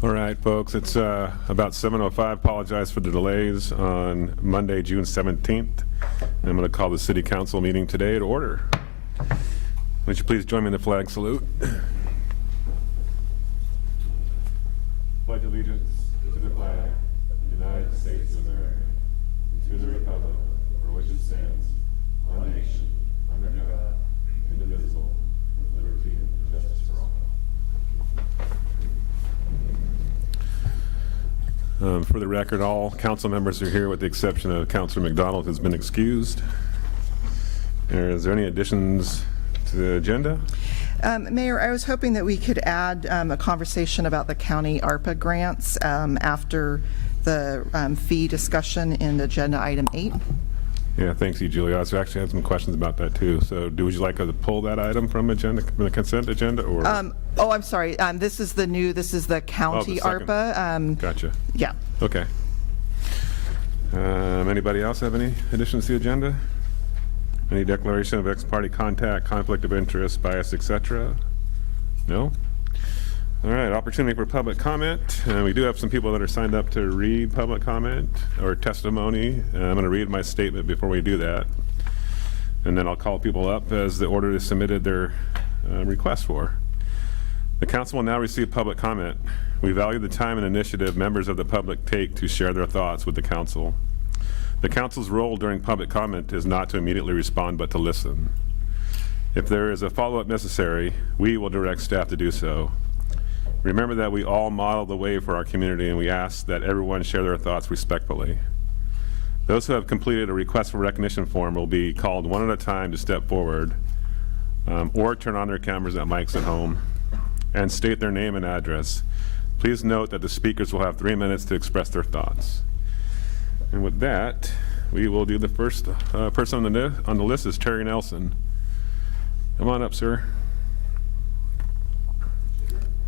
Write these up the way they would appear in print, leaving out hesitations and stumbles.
All right, folks, it's about 7:05. Apologize for the delays on Monday, June 17th. I'm going to call the City Council meeting today to order. Would you please join me in the flag salute? Pledge allegiance to the flag of the United States of America, and to the republic for which it stands, one nation, under God, indivisible, with liberty and justice for all. For the record, all council members are here with the exception of Councilor McDonald, who's been excused. Is there any additions to the agenda? Mayor, I was hoping that we could add a conversation about the county ARPA grants after the fee discussion in agenda item 8. Yeah, thanks, you, Julia. I actually had some questions about that too. So, would you like us to pull that item from the consent agenda, or? Oh, I'm sorry. This is the county ARPA. Gotcha. Yeah. Okay. Anybody else have any additions to the agenda? Any declaration of ex-party contact, conflict of interest, bias, etc.? No? All right, opportunity for public comment. We do have some people that are signed up to read public comment or testimony. I'm going to read my statement before we do that. And then I'll call people up as the order is submitted their request for. The council will now receive public comment. We value the time and initiative members of the public take to share their thoughts with the council. The council's role during public comment is not to immediately respond, but to listen. If there is a follow-up necessary, we will direct staff to do so. Remember that we all model the way for our community, and we ask that everyone share their thoughts respectfully. Those who have completed a request for recognition form will be called one at a time to step forward or turn on their cameras at mics at home and state their name and address. Please note that the speakers will have 3 minutes to express their thoughts. And with that, we will do the first person on the list is Terry Nelson. Come on up, sir.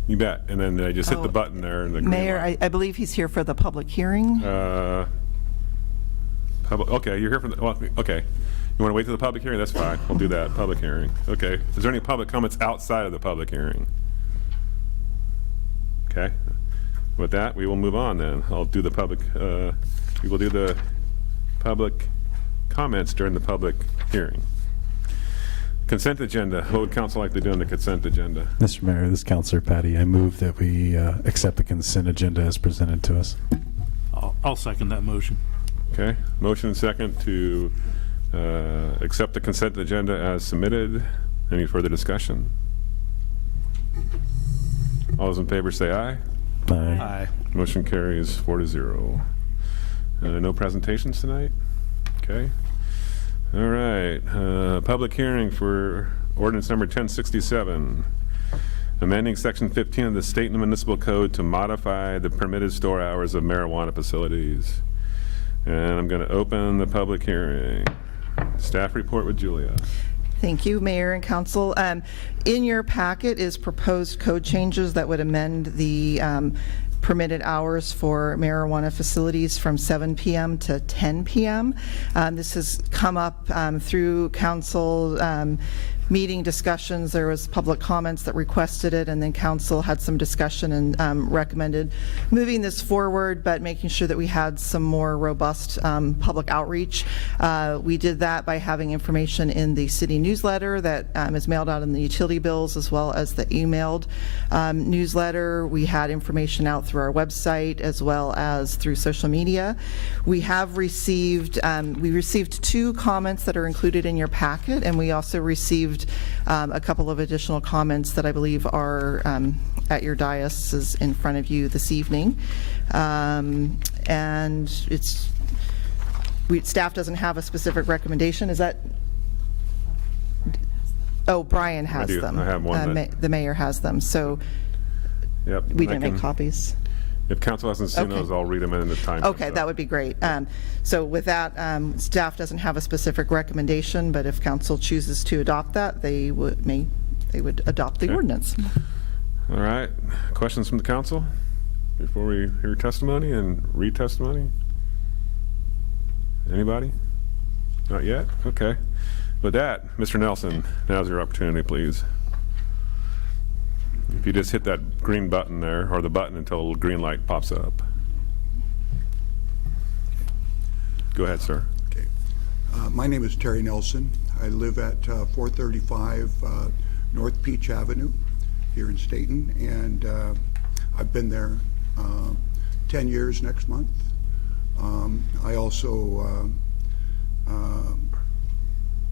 You bet. And then just hit the button there. In the Mayor, I believe he's here for the public hearing. Okay, you're here for the, well, okay. You want to wait till the public hearing? That's fine. We'll do that, public hearing. Okay. Is there any public comments outside of the public hearing? Okay. With that, we will move on then. I'll do the public, we will do the public comments during the public hearing. Consent agenda. What would council like to do on the consent agenda? Mr. Mayor, this is Councilor Patty. I move that we accept the consent agenda as presented to us. I'll second that motion. Okay. Motion and second to accept the consent agenda as submitted. Any further discussion? All those in favor say aye. Aye. Aye. Motion carries 4-0. No presentations tonight? Okay. All right. Public hearing for ordinance number 1067, amending section 15 of the Stayton Municipal Code to modify the permitted store hours of marijuana facilities. And I'm going to open the public hearing. Staff report with Julia. Thank you, Mayor and Council. In your packet is proposed code changes that would amend the permitted hours for marijuana facilities from 7 p.m. to 10 p.m. This has come up through council meeting discussions. There was public comments that requested it, and then council had some discussion and recommended moving this forward, but making sure that we had some more robust public outreach. We did that by having information in the city newsletter that is mailed out in the utility bills, as well as the emailed newsletter. We had information out through our website as well as through social media. We have received 2 comments that are included in your packet, and we also received a couple of additional comments that I believe are at your dais is in front of you this evening. And staff doesn't have a specific recommendation. Is that? Oh, Brian has them. I have one. The mayor has them. So yep, we didn't make copies. If council hasn't seen those, I'll read them in the time. Okay, that would be great. So with that, staff doesn't have a specific recommendation, but if council chooses to adopt that, they would adopt the ordinance. All right. Questions from the council before we hear testimony and read testimony? Anybody? Not yet? Okay. With that, Mr. Nelson, now's your opportunity, please. If you just hit that green button there, or the button until a little green light pops up. Go ahead, sir. Okay. My name is Terry Nelson. I live at 435 North Peach Avenue here in Stayton, and I've been there 10 years next month. I also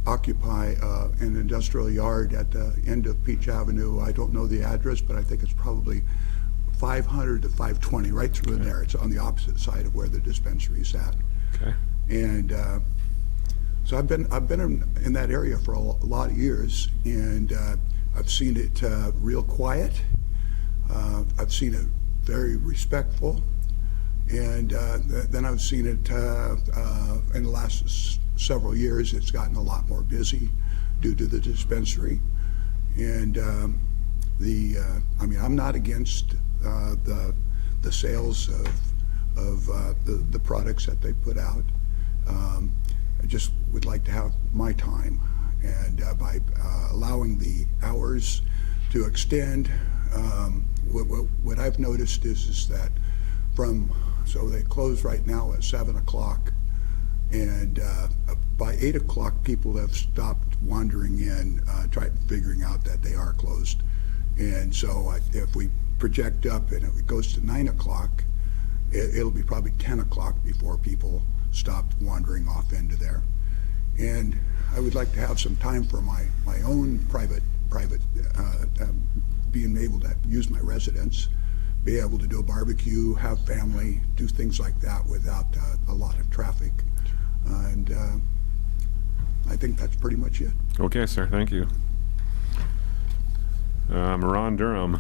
occupy an industrial yard at the end of Peach Avenue. I don't know the address, but I think it's probably 500 to 520, right through in there. It's on the opposite side of where the dispensary is at. Okay. And so I've been in that area for a lot of years, and I've seen it real quiet. I've seen it very respectful, and then I've seen it in the last several years. It's gotten a lot more busy due to the dispensary, and I mean, I'm not against the sales of the products that they put out. I just would like to have my time, and by allowing the hours to extend, what I've noticed is that so they close right now at 7 o'clock, and by 8 o'clock people have stopped wandering in, figuring out that they are closed. And so if we project up and if it goes to 9 o'clock, it'll be probably 10 o'clock before people stop wandering off into there. And I would like to have some time for my own private being able to use my residence, be able to do a barbecue, have family, do things like that without a lot of traffic. And I think that's pretty much it. Okay, sir, thank you. Ron Durham.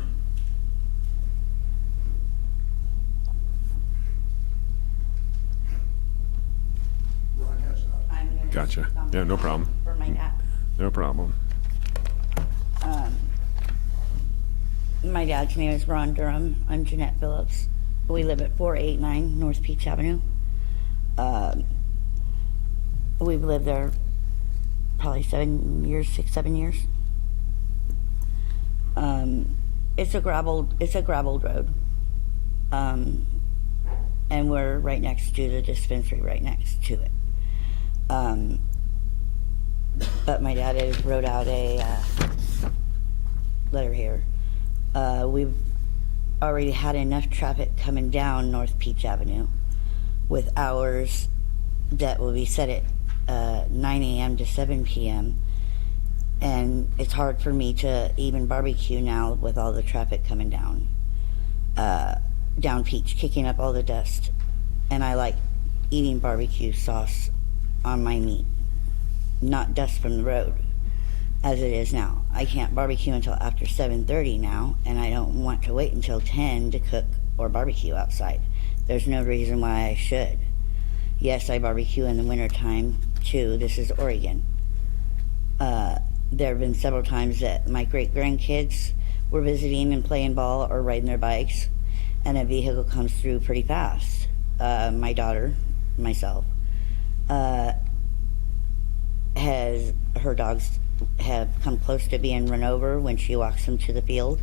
I'm gonna Gotcha. speak on Yeah, no behalf problem. For my dad. No problem. My dad's name is Ron Durham. I'm Jeanette Phillips. We live at 489 North Peach Avenue. We've lived there probably 7 years, 6, 7 years. It's a gravelled road. And we're right next to the dispensary, right next to it. But my dad has wrote out a letter here. We've already had enough traffic coming down North Peach Avenue with hours that will be set at 9 a.m. to 7 p.m. And it's hard for me to even barbecue now with all the traffic coming down Peach, kicking up all the dust. And I like eating barbecue sauce on my meat, not dust from the road, as it is now. I can't barbecue until after 7:30 now, and I don't want to wait until 10 to cook or barbecue outside. There's no reason why I should. Yes, I barbecue in the wintertime too. This is Oregon. There have been several times that my great-grandkids were visiting and playing ball or riding their bikes, and a vehicle comes through pretty fast. My daughter, myself, her dogs have come close to being run over when she walks them to the field.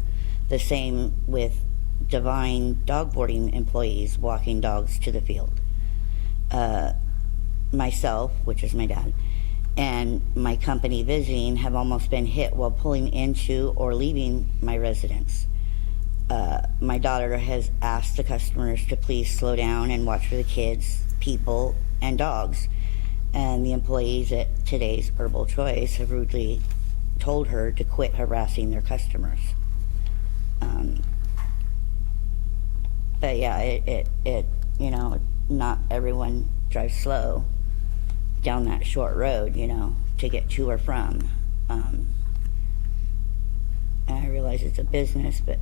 The same with Divine dog boarding employees walking dogs to the field. Myself, which is my dad, and my company visiting have almost been hit while pulling into or leaving my residence. My daughter has asked the customers to please slow down and watch for the kids, people, and dogs. And the employees at today's Herbal Choice have rudely told her to quit harassing their customers. But yeah, it you know, not everyone drives slow down that short road, you know, to get to or from. And I realize it's a business, but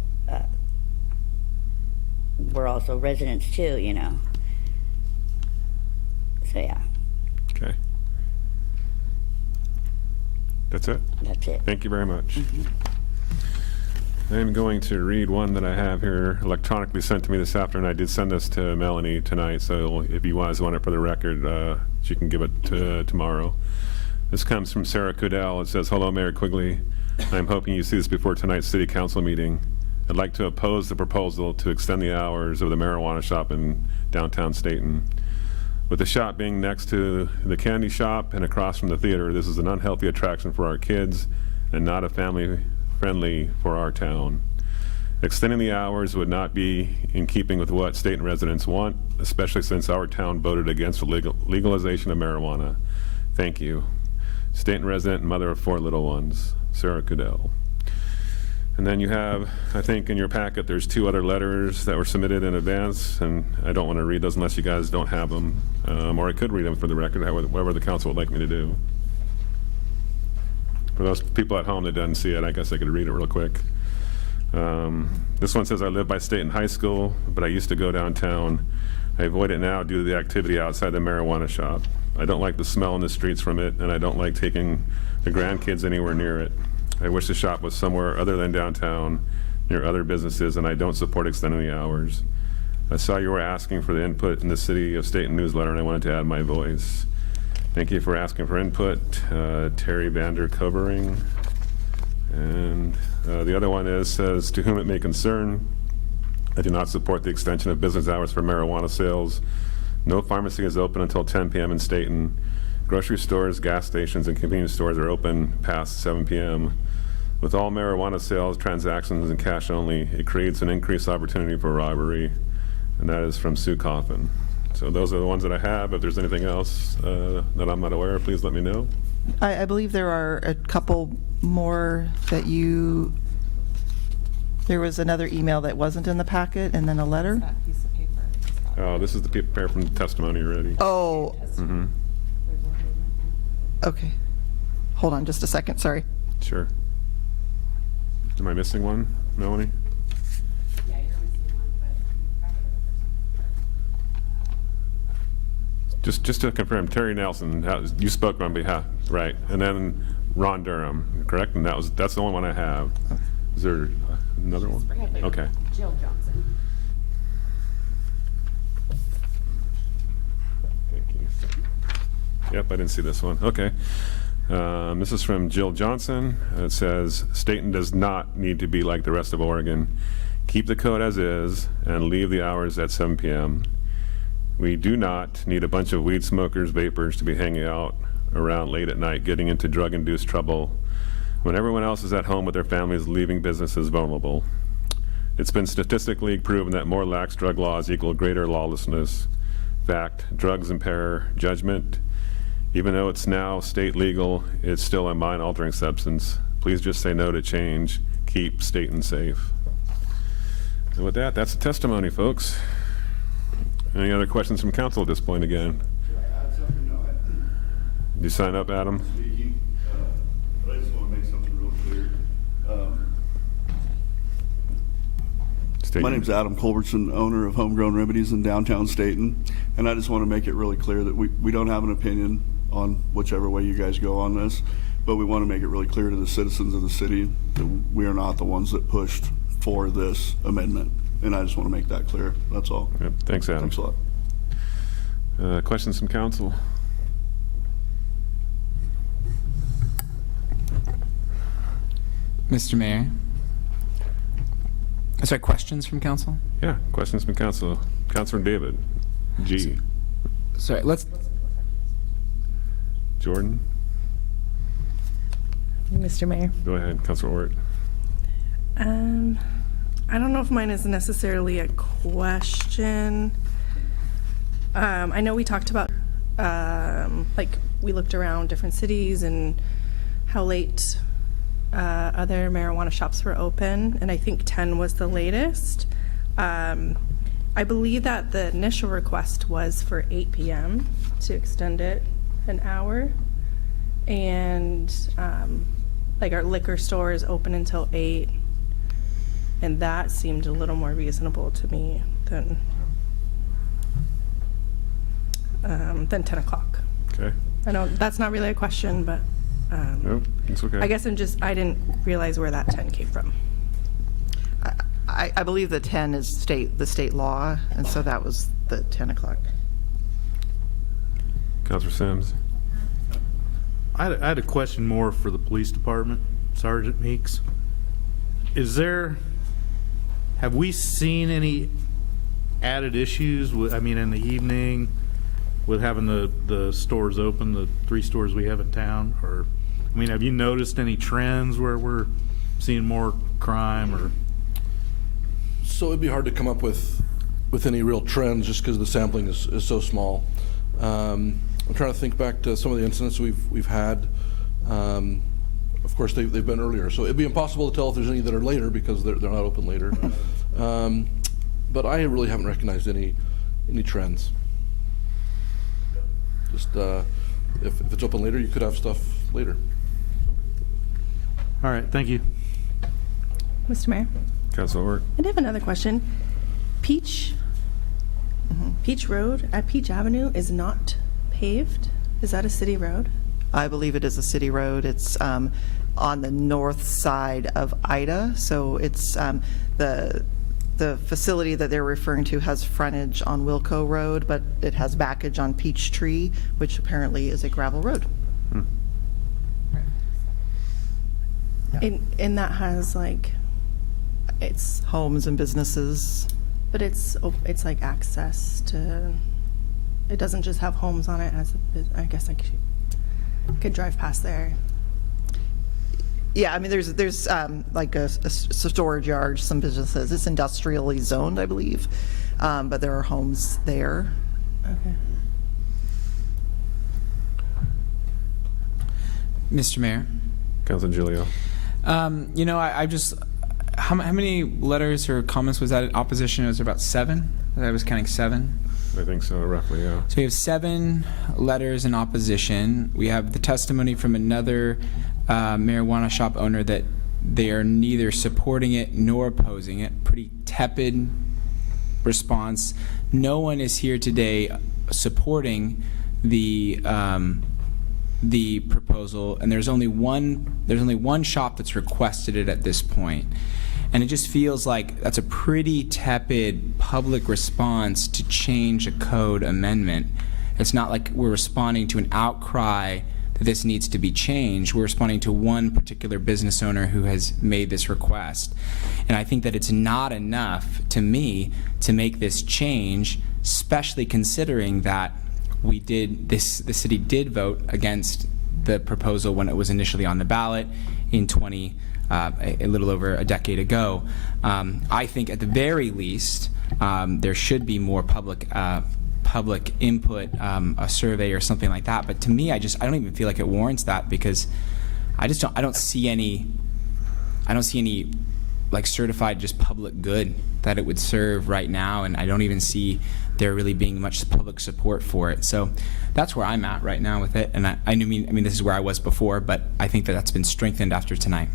we're also residents too, you know. So yeah, Okay. That's it? that's it. Thank you very much. I'm going to read one that I have here electronically sent to me this afternoon. I did send this to Melanie tonight, so if you guys want it for the record, she can give it tomorrow. This comes from Sarah Kudell. It says, "Hello, Mayor Quigley. I'm hoping you see this before tonight's City Council meeting. I'd like to oppose the proposal to extend the hours of the marijuana shop in downtown Stayton. With the shop being next to the candy shop and across from the theater, this is an unhealthy attraction for our kids and not a family-friendly for our town. Extending the hours would not be in keeping with what Stayton residents want, especially since our town voted against the legalization of marijuana. Thank you. Stayton resident and mother of 4 little ones, Sarah Goodell. And then you have, I think in your packet, there's 2 other letters that were submitted in advance, and I don't want to read those unless you guys don't have them. Or I could read them for the record, whatever the council would like me to do. For those people at home that didn't see it, I guess I could read it real quick. This one says, I live by Stayton High School, but I used to go downtown. I avoid it now due to the activity outside the marijuana shop. I don't like the smell in the streets from it, and I don't like taking the grandkids anywhere near it. I wish the shop was somewhere other than downtown, near other businesses, and I don't support extending the hours. I saw you were asking for the input in the City of Stayton newsletter, and I wanted to add my voice. Thank you for asking for input. Terry Vander Covering. And the other one says, to whom it may concern, I do not support the extension of business hours for marijuana sales. No pharmacy is open until 10 p.m. in Stayton. Grocery stores, gas stations, and convenience stores are open past 7 p.m. With all marijuana sales, transactions, and cash only, it creates an increased opportunity for robbery. And that is from Sue Coffin. So those are the ones that I have. If there's anything else that I'm not aware of, please let me know. I believe there are a couple more that there was another email that wasn't in the packet, and then a letter. That piece of paper. Oh, this is the paper from the testimony already. Oh, Mm-hmm. okay. Hold on just a second, sorry. Sure. Am I missing one, Melanie? Yeah, you're missing one, but Just to confirm, Terry Nelson, you spoke on behalf, right? And then Ron Durham, correct? And that's the only one I have. Is there another one? Okay. Jill Johnson. Thank you. Yep, I didn't see this one. Okay. This is from Jill Johnson. It says, Stayton does not need to be like the rest of Oregon. Keep the code as is and leave the hours at 7 p.m. We do not need a bunch of weed smokers, vapors to be hanging out around late at night, getting into drug-induced trouble when everyone else is at home with their families, leaving businesses vulnerable. It's been statistically proven that more lax drug laws equal greater lawlessness. Fact, drugs impair judgment. Even though it's now state legal, it's still a mind-altering substance. Please just say no to change. Keep Stayton safe. And with that, that's the testimony, folks. Any other questions from council at this point again? Did you sign up, Adam? Speaking, but I just want to make something real clear. State My your- name's Adam Culbertson, owner of Homegrown Remedies in downtown Stayton, and I just want to make it really clear that we don't have an opinion on whichever way you guys go on this, but we want to make it really clear to the citizens of the city that we are not the ones that pushed for this amendment, and I just want to make that clear. That's all. Yep, thanks, Adam. Thanks a lot. Questions from council? Mr. Mayor. Sorry, questions from council? Yeah, questions from council. Councilor David G. Sorry, let's. Jordan, Mr. Mayor. go ahead, Councilor Ort. I don't know if mine is necessarily a question. I know we talked about, like, we looked around different cities and how late other marijuana shops were open, and I think 10 was the latest. I believe that the initial request was for 8 p.m. to extend it an hour, and like our liquor store is open until 8, and that seemed a little more reasonable to me than 10 o'clock. Okay. I know that's not really a question, but Nope, it's okay. I guess I didn't realize where that 10 came from. I believe the 10 is the state law, and so that was the 10 o'clock. Councilor Sims. I had a question more for the police department, Sergeant Meeks. Is there have we seen any added issues with, I mean, in the evening with having the stores open, the 3 stores we have in town? Or, I mean, have you noticed any trends where we're seeing more crime or? So it'd be hard to come up with any real trends just because the sampling is so small. I'm trying to think back to some of the incidents we've had. Of course, they've been earlier, so it'd be impossible to tell if there's any that are later because they're not open later. But I really haven't recognized any trends. Just if it's open later, you could have stuff later. All right, thank you. Mr. Mayor, Councilor Ort. I have another question. Peach Road at Peach Avenue is not paved. Is that a city road? I believe it is a city road. It's on the north side of Ida, so it's the facility that they're referring to has frontage on Wilco Road, but it has backage on Peachtree, which apparently is a gravel road. And that has like, it's, Homes and businesses. but it's like access to, it doesn't just have homes on it, as I guess I could drive past there. Yeah, I mean, there's like a storage yard, some businesses. It's industrially zoned, I believe, but there are homes there. Okay. Mr. Mayor, Councilor Giglio. you know, I just, how many letters or comments was that in opposition? It was about 7? I was counting 7. I think so, roughly, yeah. So we have 7 letters in opposition. We have the testimony from another marijuana shop owner that they are neither supporting it nor opposing it. Pretty tepid response. No one is here today supporting the proposal, and there's only one shop that's requested it at this point. And it just feels like that's a pretty tepid public response to change a code amendment. It's not like we're responding to an outcry that this needs to be changed. We're responding to one particular business owner who has made this request. And I think that it's not enough, to me, to make this change, especially considering that the city did vote against the proposal when it was initially on the ballot in a little over a decade ago. I think at the very least, there should be more public input, a survey or something like that. But to me, I don't even feel like it warrants that, because I don't see any like certified just public good that it would serve right now, and I don't even see there really being much public support for it. So that's where I'm at right now with it. And I mean this is where I was before, but I think that that's been strengthened after tonight.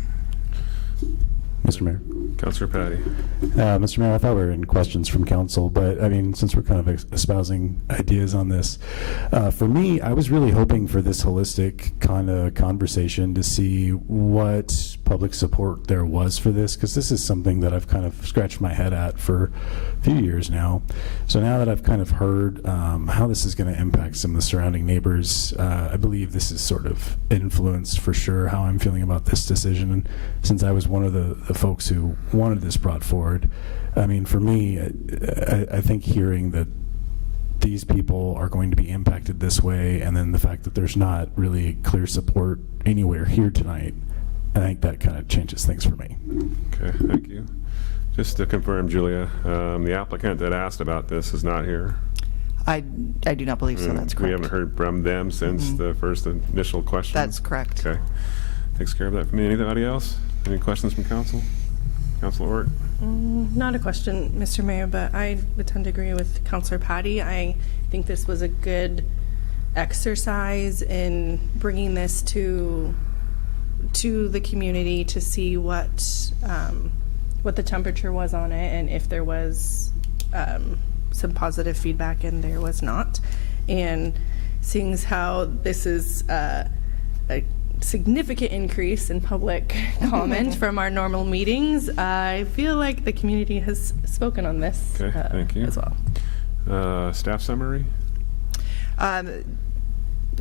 Mr. Mayor. Councilor Patty. Mr. Mayor, I thought we were in questions from council, but I mean, since we're kind of espousing ideas on this, for me, I was really hoping for this holistic kind of conversation to see what public support there was for this, because this is something that I've kind of scratched my head at for a few years now. So now that I've kind of heard how this is going to impact some of the surrounding neighbors, I believe this is sort of influenced for sure how I'm feeling about this decision. And since I was one of the folks who wanted this brought forward, I mean, for me, I think hearing that these people are going to be impacted this way, and then the fact that there's not really clear support anywhere here tonight, I think that kind of changes things for me. Okay, thank you. Just to confirm, Julia, the applicant that asked about this is not here. I do not believe so. That's correct. We haven't heard from them since the first initial question? That's correct. Okay. Takes care of that for me. Anybody else? Any questions from council? Councilor Ort? Not a question, Mr. Mayor, but I would tend to agree with Councilor Patty. I think this was a good exercise in bringing this to the community to see what the temperature was on it, and if there was some positive feedback, and there was not. And seeing as how this is a significant increase in public comment from our normal meetings, I feel like the community has spoken on this Okay, thank you. as well. Staff summary?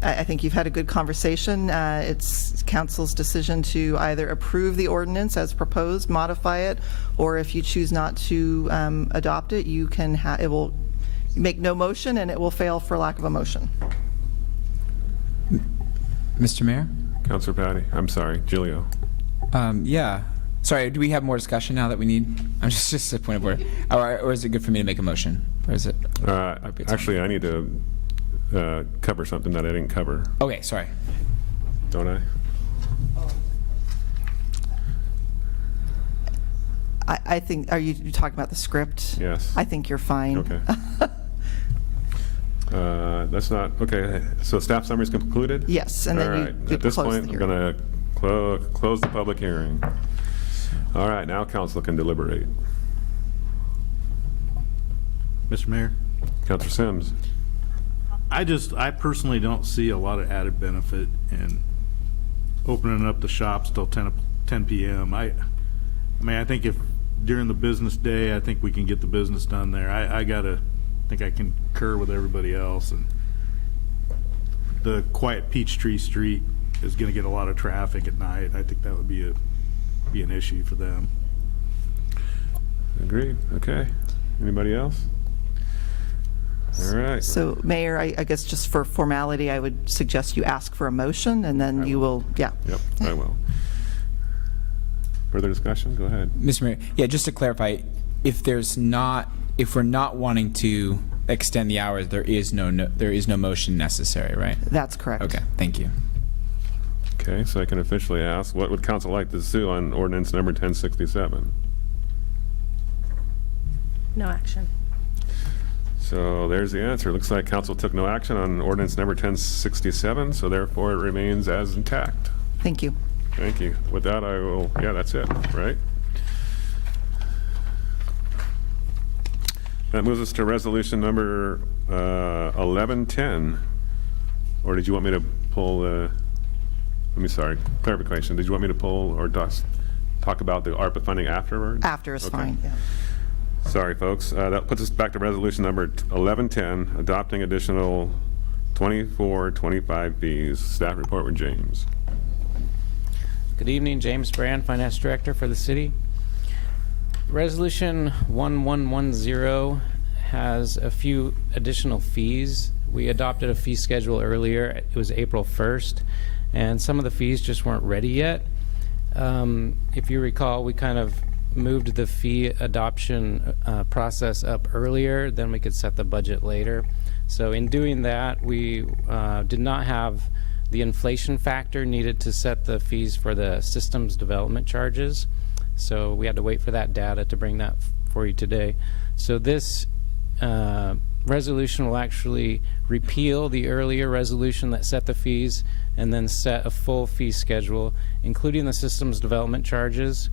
I think you've had a good conversation. It's council's decision to either approve the ordinance as proposed, modify it, or if you choose not to adopt it, you can, it will make no motion and it will fail for lack of a motion. Mr. Mayor? Counselor Patty, I'm sorry, Gilio. Yeah. Sorry, do we have more discussion now that we need? I'm just a point of order. Or is it good for me to make a motion? Or is it? Actually, I need to cover something that I didn't cover, Okay, sorry. don't I? I think, are you talking about the script? Yes. I think you're fine. Okay. That's not, okay, so staff summary is concluded? Yes, and then All you right. could At this close point, the I'm hearing. going to close the public hearing. All right, now council can deliberate. Mr. Mayor, Counselor Sims. I personally don't see a lot of added benefit in opening up the shops till 10 p.m. I mean, I think if during the business day, I think we can get the business done there. I think I concur with everybody else, and the quiet Peachtree Street is going to get a lot of traffic at night. I think that would be an issue for them. Agreed, okay. Anybody else? All right. So, Mayor, I guess just for formality, I would suggest you ask for a motion, and then you will, yeah. Yep, I will. Further discussion? Go ahead. Mr. Mayor, yeah, just to clarify, if we're not wanting to extend the hours, there is no motion necessary, right? That's correct. Okay, thank you. Okay, so I can officially ask, what would council like to see on ordinance number 1067? No action. So there's the answer. Looks like council took no action on ordinance number 1067, so therefore it remains as intact. Thank you. Thank you. With that, I will, yeah, that's it, right? That moves us to resolution number 1110. Or did you want me to pull, clarification. Did you want me to pull or just talk about the ARPA funding afterwards? After is Okay. fine, yeah. Sorry, folks. That puts us back to resolution number 1110, adopting additional 2425 fees. Staff report with James. Good evening, James Brand, Finance Director for the city. Resolution 1110 has a few additional fees. We adopted a fee schedule earlier. It was April 1st, and some of the fees just weren't ready yet. If you recall, we kind of moved the fee adoption process up earlier, then we could set the budget later. So in doing that, we did not have the inflation factor needed to set the fees for the systems development charges. So we had to wait for that data to bring that for you today. So this resolution will actually repeal the earlier resolution that set the fees and then set a full fee schedule, including the systems development charges.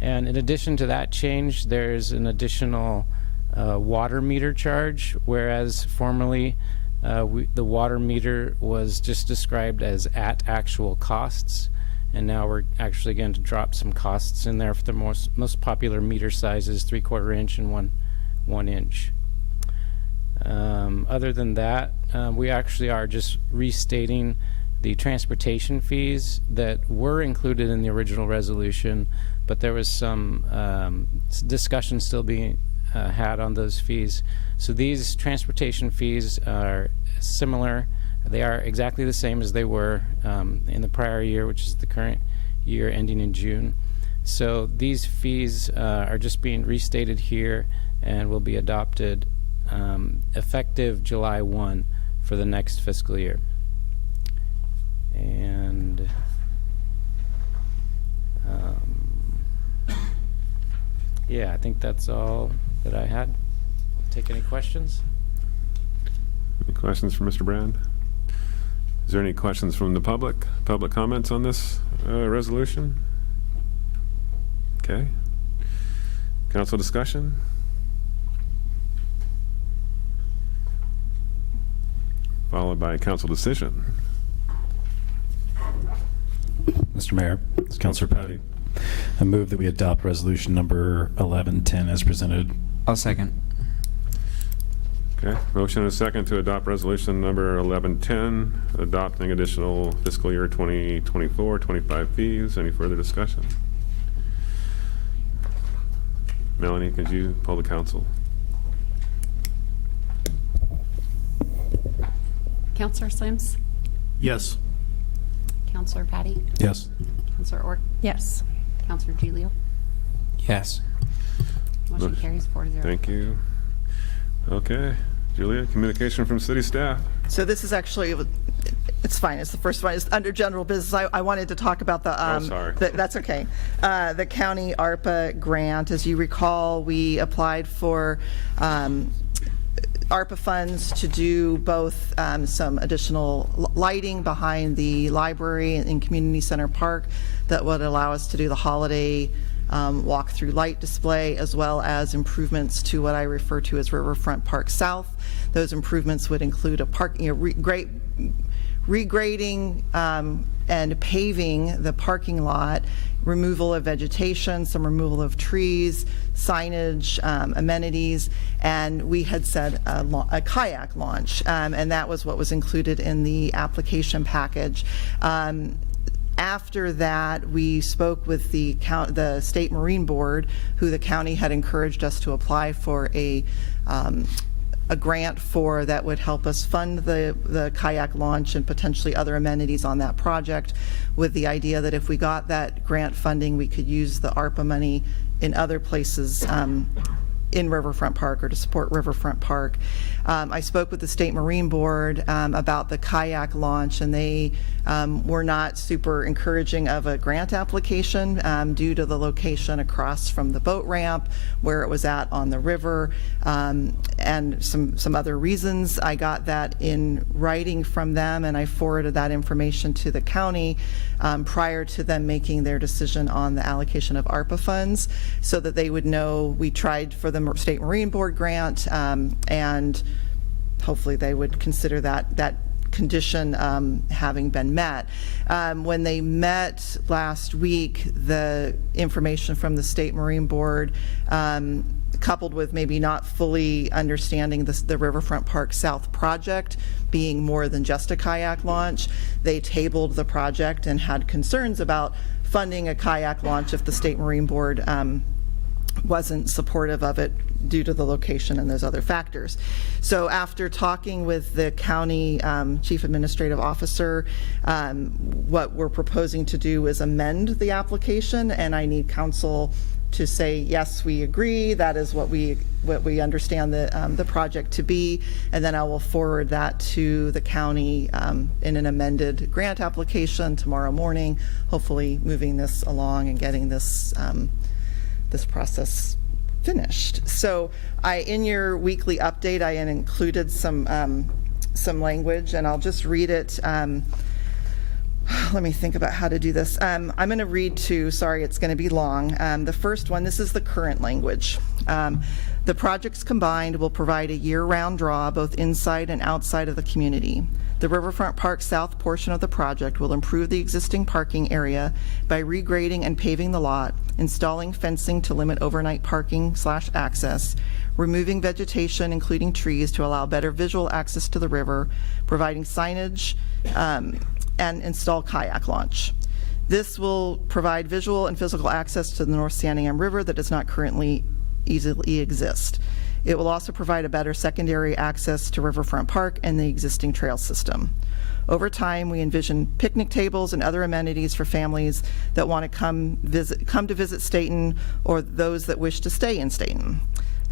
And in addition to that change, there's an additional water meter charge, whereas formerly the water meter was just described as at actual costs. And now we're actually going to drop some costs in there for the most popular meter sizes, 3/4 inch and 1 inch. Other than that, we actually are just restating the transportation fees that were included in the original resolution, but there was some discussion still being had on those fees. So these transportation fees are similar. They are exactly the same as they were in the prior year, which is the current year ending in June. So these fees are just being restated here and will be adopted effective July 1 for the next fiscal year. And yeah, I think that's all that I had. Take any questions? Any questions from Mr. Brand? Is there any questions from the public? Public comments on this resolution? Okay. Council discussion? Followed by council decision. Mr. Mayor, it's Councilor Patty. I move that we adopt resolution number 1110 as presented. I'll second. Okay, motion and a second to adopt resolution number 1110, adopting additional fiscal year 2024-25 fees. Any further discussion? Melanie, could you poll the council? Counselor Sims? Yes. Counselor Patty? Yes. Counselor Orr? Yes. Counselor Gilio? Yes. Motion carries 4-0. Thank you. Okay, Julia, communication from city staff. So this is actually, it's fine, it's the first one, it's under general business. I wanted to talk about the. sorry. That's okay. The county ARPA grant. As you recall, we applied for ARPA funds to do both some additional lighting behind the library and community center park that would allow us to do the holiday walk-through light display, as well as improvements to what I refer to as Riverfront Park South. Those improvements would include a regrading and paving the parking lot, removal of vegetation, some removal of trees, signage, amenities, and we had said a kayak launch, and that was what was included in the application package. After that, we spoke with the State Marine Board, who the county had encouraged us to apply for a grant for that would help us fund the kayak launch and potentially other amenities on that project, with the idea that if we got that grant funding, we could use the ARPA money in other places in Riverfront Park or to support Riverfront Park. I spoke with the State Marine Board about the kayak launch, and they were not super encouraging of a grant application due to the location across from the boat ramp where it was at on the river, and some other reasons. I got that in writing from them, and I forwarded that information to the county prior to them making their decision on the allocation of ARPA funds, so that they would know we tried for the State Marine Board grant, and hopefully they would consider that condition having been met. When they met last week, the information from the State Marine Board, coupled with maybe not fully understanding the Riverfront Park South project being more than just a kayak launch, they tabled the project and had concerns about funding a kayak launch if the State Marine Board wasn't supportive of it due to the location and those other factors. So after talking with the county chief administrative officer, what we're proposing to do is amend the application, and I need council to say, yes, we agree, that is what we understand the project to be, and then I will forward that to the county in an amended grant application tomorrow morning, hopefully moving this along and getting this this process finished. So in your weekly update, I had included some language, and I'll just read it. Let me think about how to do this. I'm going to read two. Sorry, it's going to be long. The first one, this is the current language. The projects combined will provide a year-round draw both inside and outside of the community. The Riverfront Park South portion of the project will improve the existing parking area by regrading and paving the lot, installing fencing to limit overnight parking/access, removing vegetation, including trees, to allow better visual access to the river, providing signage, and install kayak launch. This will provide visual and physical access to the North Santiam River that does not currently easily exist. It will also provide a better secondary access to Riverfront Park and the existing trail system. Over time, we envision picnic tables and other amenities for families that want to come to visit Stayton, or those that wish to stay in Stayton.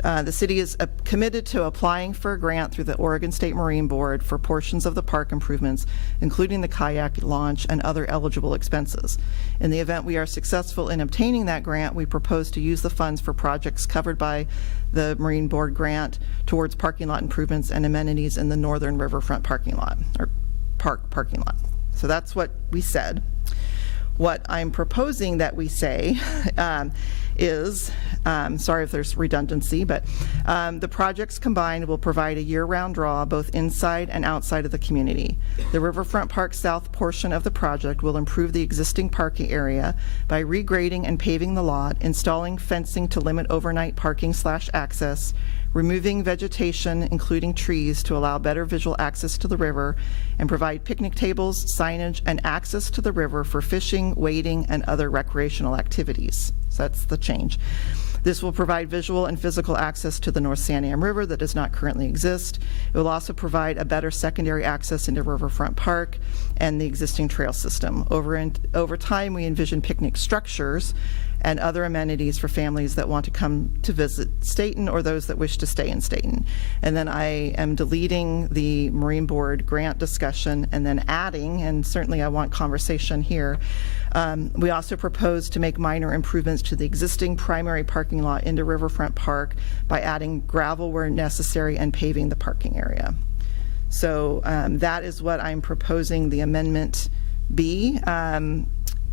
The city is committed to applying for a grant through the Oregon State Marine Board for portions of the park improvements, including the kayak launch and other eligible expenses. In the event we are successful in obtaining that grant, we propose to use the funds for projects covered by the Marine Board grant towards parking lot improvements and amenities in the northern Riverfront parking lot, or park parking lot. So that's what we said. What I'm proposing that we say is, sorry if there's redundancy, but the projects combined will provide a year-round draw both inside and outside of the community. The Riverfront Park South portion of the project will improve the existing parking area by regrading and paving the lot, installing fencing to limit overnight parking/access, removing vegetation, including trees, to allow better visual access to the river, and provide picnic tables, signage, and access to the river for fishing, wading, and other recreational activities. So that's the change. This will provide visual and physical access to the North Santiam River that does not currently exist. It will also provide a better secondary access into Riverfront Park and the existing trail system. Over time, we envision picnic structures and other amenities for families that want to come to visit Stayton or those that wish to stay in Stayton. And then I am deleting the Marine Board grant discussion and then adding, and certainly I want conversation here, we also propose to make minor improvements to the existing primary parking lot into Riverfront Park by adding gravel where necessary and paving the parking area. So that is what I'm proposing the amendment be.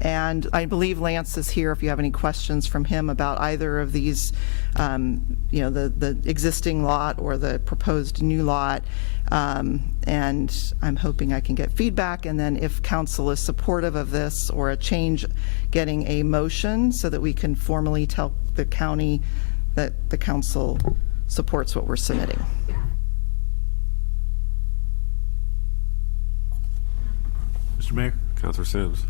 And I believe Lance is here if you have any questions from him about either of these, the existing lot or the proposed new lot. And I'm hoping I can get feedback, and then if council is supportive of this or a change, getting a motion so that we can formally tell the county that the council supports what we're submitting. Mr. Mayor? Counselor Sims.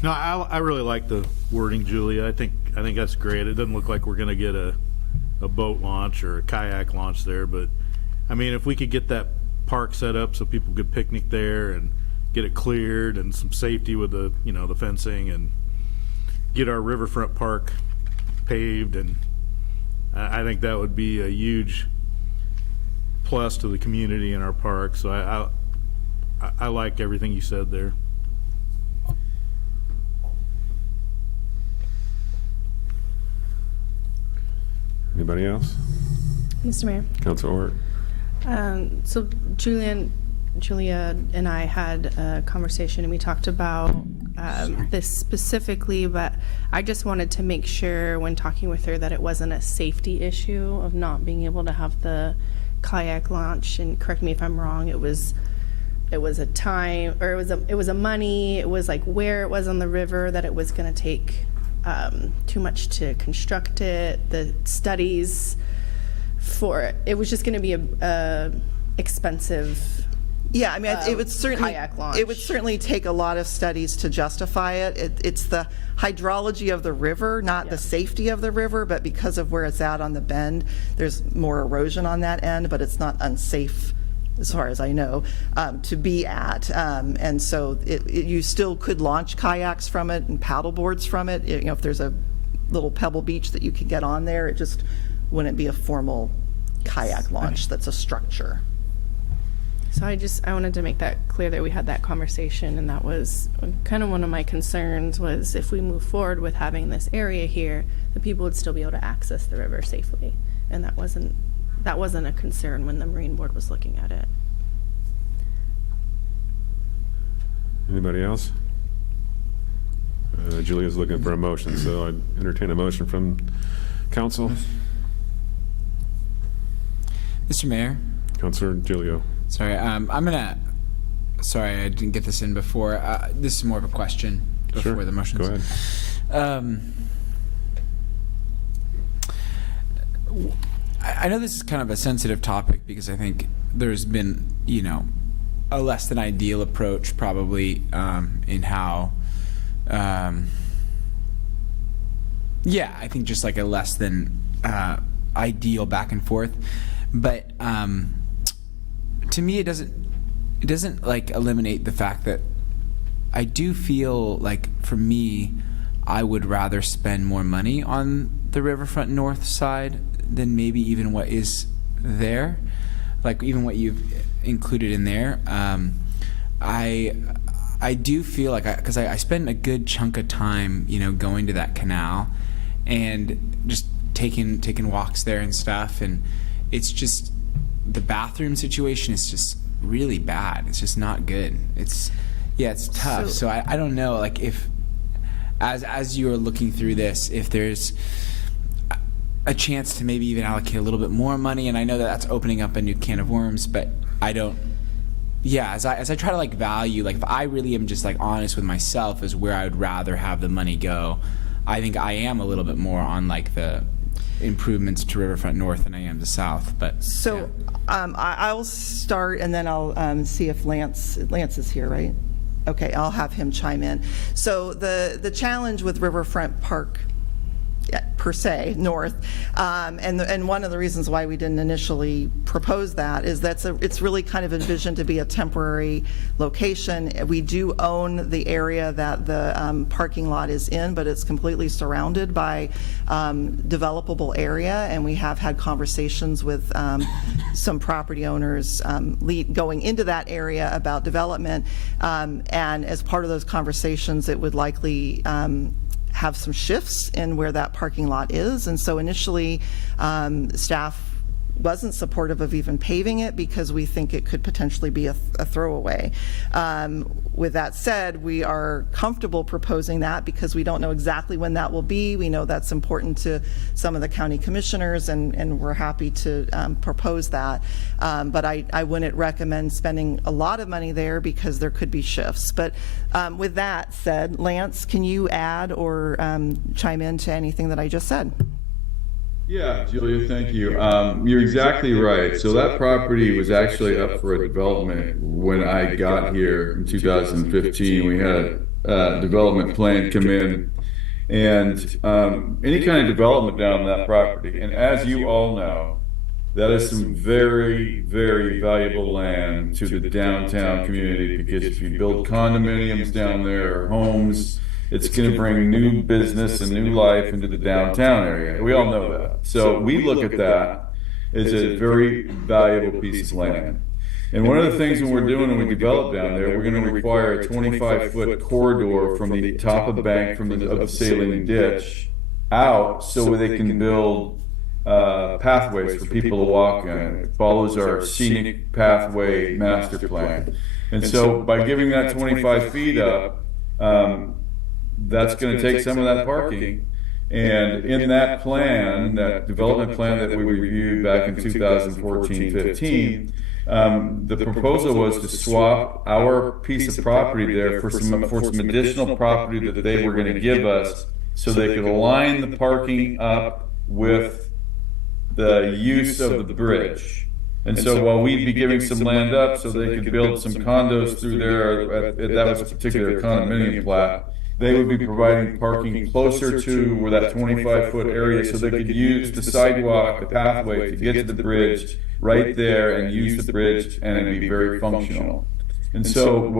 No, I really like the wording, Julia. I think that's great. It doesn't look like we're going to get a boat launch or a kayak launch there, but I mean, if we could get that park set up so people could picnic there and get it cleared and some safety with the the fencing and get our Riverfront Park paved, and I think that would be a huge plus to the community in our park. So I like everything you said there. Anybody else? Mr. Mayor. Counselor Orr. So Julia and I had a conversation and we talked about this specifically, but I just wanted to make sure when talking with her that it wasn't a safety issue of not being able to have the kayak launch. And correct me if I'm wrong, it was a time, or it was a money, it was like where it was on the river that it was going to take too much to construct it, the studies for it was just going to be a expensive. Yeah, I mean, it would certainly kayak launch. It would certainly take a lot of studies to justify it. It's the hydrology of the river, not the safety of the river, but because of where it's at on the bend, there's more erosion on that end, but it's not unsafe, as far as I know, to be at. And so you still could launch kayaks from it and paddle boards from it. If there's a little pebble beach that you could get on there, it just wouldn't be a formal kayak launch that's a structure. So I wanted to make that clear that we had that conversation, and that was kind of one of my concerns, was if we move forward with having this area here, the people would still be able to access the river safely. And that wasn't a concern when the Marine Board was looking at it. Anybody else? Julia's looking for a motion, so I'd entertain a motion from council. Mr. Mayor, Counselor Giglio. sorry, sorry I didn't get this in before. This is more of a question before Sure. the motions. Go ahead. I know this is kind of a sensitive topic because I think there's been, a less than ideal approach probably in how, I think just like a less than ideal back and forth. But to me, it doesn't like eliminate the fact that I do feel like for me, I would rather spend more money on the Riverfront North side than maybe even what is there, like even what you've included in there. I do feel like, because I spend a good chunk of time, going to that canal and just taking walks there and stuff, and it's just, the bathroom situation is just really bad. It's just not good. It's tough. So I don't know, like if, as you're looking through this, if there's a chance to maybe even allocate a little bit more money, and I know that that's opening up a new can of worms, but I don't. Yeah, as I try to like value, like if I really am just like honest with myself as where I would rather have the money go, I think I am a little bit more on like the improvements to Riverfront North than I am to South. But So I'll start, and then I'll see if Lance is here, right? Okay, I'll have him chime in. So the challenge with Riverfront Park, per se, north, and one of the reasons why we didn't initially propose that is it's really kind of envisioned to be a temporary location. We do own the area that the parking lot is in, but it's completely surrounded by developable area, and we have had conversations with some property owners going into that area about development, and as part of those conversations, it would likely have some shifts in where that parking lot is. And so initially, staff wasn't supportive of even paving it because we think it could potentially be a throwaway. With that said, we are comfortable proposing that because we don't know exactly when that will be. We know that's important to some of the county commissioners, and we're happy to propose that. But I wouldn't recommend spending a lot of money there because there could be shifts. But with that said, Lance, can you add or chime in to anything that I just said? Yeah, Julia, thank you. You're exactly right. So that property was actually up for a development when I got here in 2015. We had a development plan come in, and any kind of development down that property. And as you all know, that is some very, very valuable land to the downtown community, because if you build condominiums down there or homes, it's going to bring new business and new life into the downtown area. We all know that. So we look at that as a very valuable piece of land. And one of the things when we're doing when we develop down there, we're going to require a 25-foot corridor from the top of the bank of the saline ditch out so they can build pathways for people to walk in. It follows our scenic pathway master plan. And so by giving that 25 feet up, that's going to take some of that parking. And in that plan, that development plan that we reviewed back in 2014-15, the proposal was to swap our piece of property there for some additional property that they were going to give us so they could align the parking up with the use of the bridge. And so while we'd be giving some land up so they could build some condos through there, that was a particular condominium plat, they would be providing parking closer to where that 25-foot area so they could use the sidewalk, the pathway to get to the bridge right there and use the bridge, and it'd be very functional. And so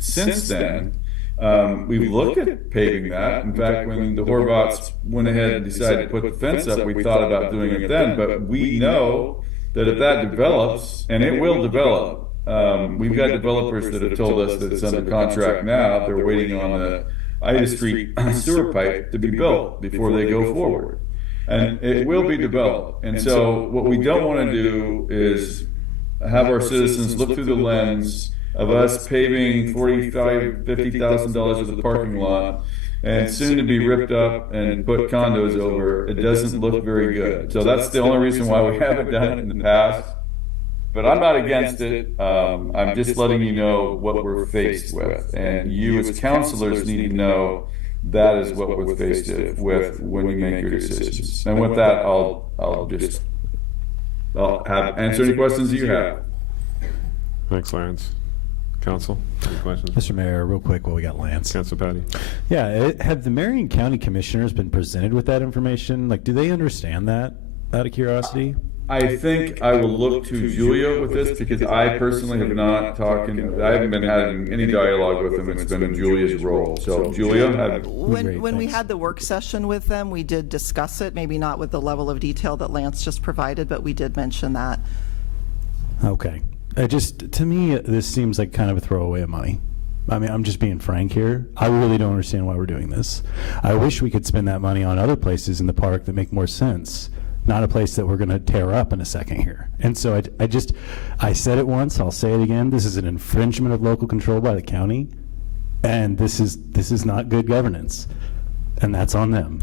since then, we've looked at paving that. In fact, when the Horvats went ahead and decided to put the fence up, we thought about doing it then, but we know that if that develops, and it will develop, we've got developers that have told us that it's under contract now. They're waiting on the Ida Street sewer pipe to be built before they go forward. And it will be developed. And so what we don't want to do is have our citizens look through the lens of us paving $45,000, $50,000 of the parking lot and soon to be ripped up and put condos over. It doesn't look very good. So that's the only reason why we haven't done it in the past. But I'm not against it. I'm just letting you know what we're faced with. And you as counselors need to know that is what we're faced with when we make your decisions. And with that, I'll answer any questions you have. Thanks, Lance. Council, any questions? Mr. Mayor, real quick while we got Lance. Council Patty. Yeah, have the Marion County Commissioners been presented with that information? Like, do they understand that, out of curiosity? I think I will look to Julia with this because I personally have not talked, I haven't been having any dialogue with them. It's been in Julia's role. So Julia, When we had the work session with them, we did discuss it, maybe not with the level of detail that Lance just provided, but we did mention that. Okay. To me, this seems like kind of a throwaway of money. I mean, I'm just being frank here. I really don't understand why we're doing this. I wish we could spend that money on other places in the park that make more sense. Not a place that we're going to tear up in a second here. And so I said it once, I'll say it again, this is an infringement of local control by the county. And this is not good governance, and that's on them.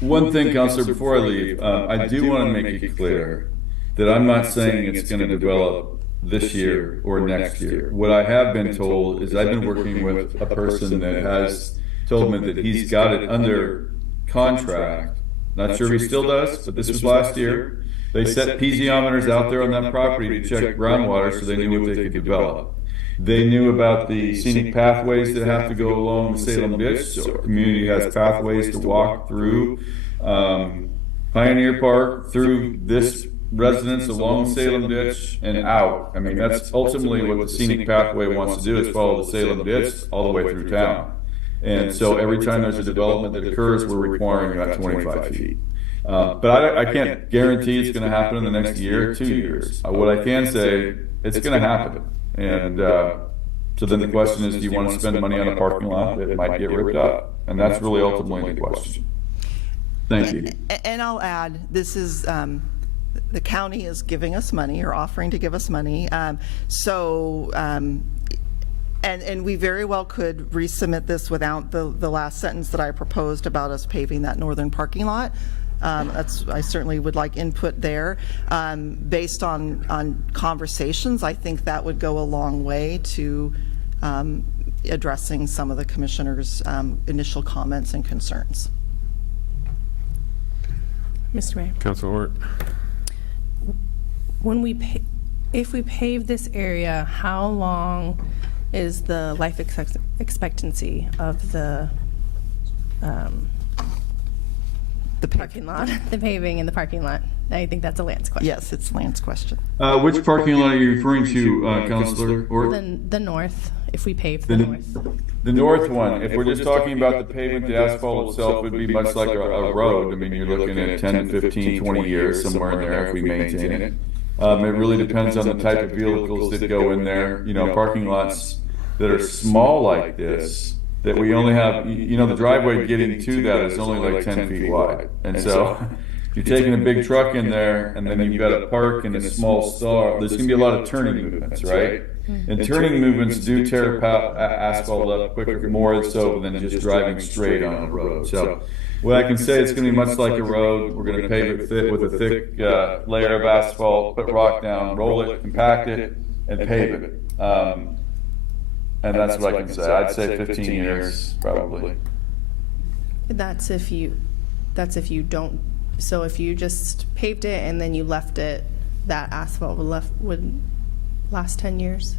One thing, Counselor, before I leave, I do want to make it clear that I'm not saying it's going to develop this year or next year. What I have been told is I've been working with a person that has told me that he's got it under contract. Not sure if he still does, but this was last year. They set piezometers out there on that property to check groundwater so they knew what they could develop. They knew about the scenic pathways that have to go along the Salem Ditch, so the community has pathways to walk through Pioneer Park, through this residence along Salem Ditch and out. I mean, that's ultimately what the scenic pathway wants to do, is follow the Salem Ditch all the way through town. And so every time there's a development that occurs, we're requiring that 25 feet. But I can't guarantee it's going to happen in the next year, 2 years. What I can say, it's going to happen. And so then the question is, do you want to spend money on a parking lot that might get ripped up? And that's really ultimately the question. Thank you. And I'll add, this is, the county is giving us money, or offering to give us money. And we very well could resubmit this without the last sentence that I proposed about us paving that northern parking lot. I certainly would like input there. Based on conversations, I think that would go a long way to addressing some of the commissioners' initial comments and concerns. Mr. Mayor. Councilor Ort. If we pave this area, how long is the life expectancy of the parking lot, the paving in the parking lot? I think that's a Lance question. Yes, it's Lance's question. Which parking lot are you referring to, Councilor? The north, if we pave the north. The north one, if we're just talking about the pavement, the asphalt itself would be much like a road. I mean, you're looking at 10, 15, 20 years, somewhere in there if we maintain it. It really depends on the type of vehicles that go in there. You know, parking lots that are small like this, that we only have, you know, the driveway getting to that is only like 10 feet wide. And so you're taking a big truck in there, and then you've got to park in a small stall. There's going to be a lot of turning movements, right? And turning movements do tear asphalt up quicker, more so than just driving straight on a road. So what I can say, it's going to be much like a road. We're going to pave it with a thick layer of asphalt, put rock down, roll it, compact it, and pave it. And that's what I can say. I'd say 15 years, probably. That's if you don't. So if you just paved it and then you left it, that asphalt would last 10 years?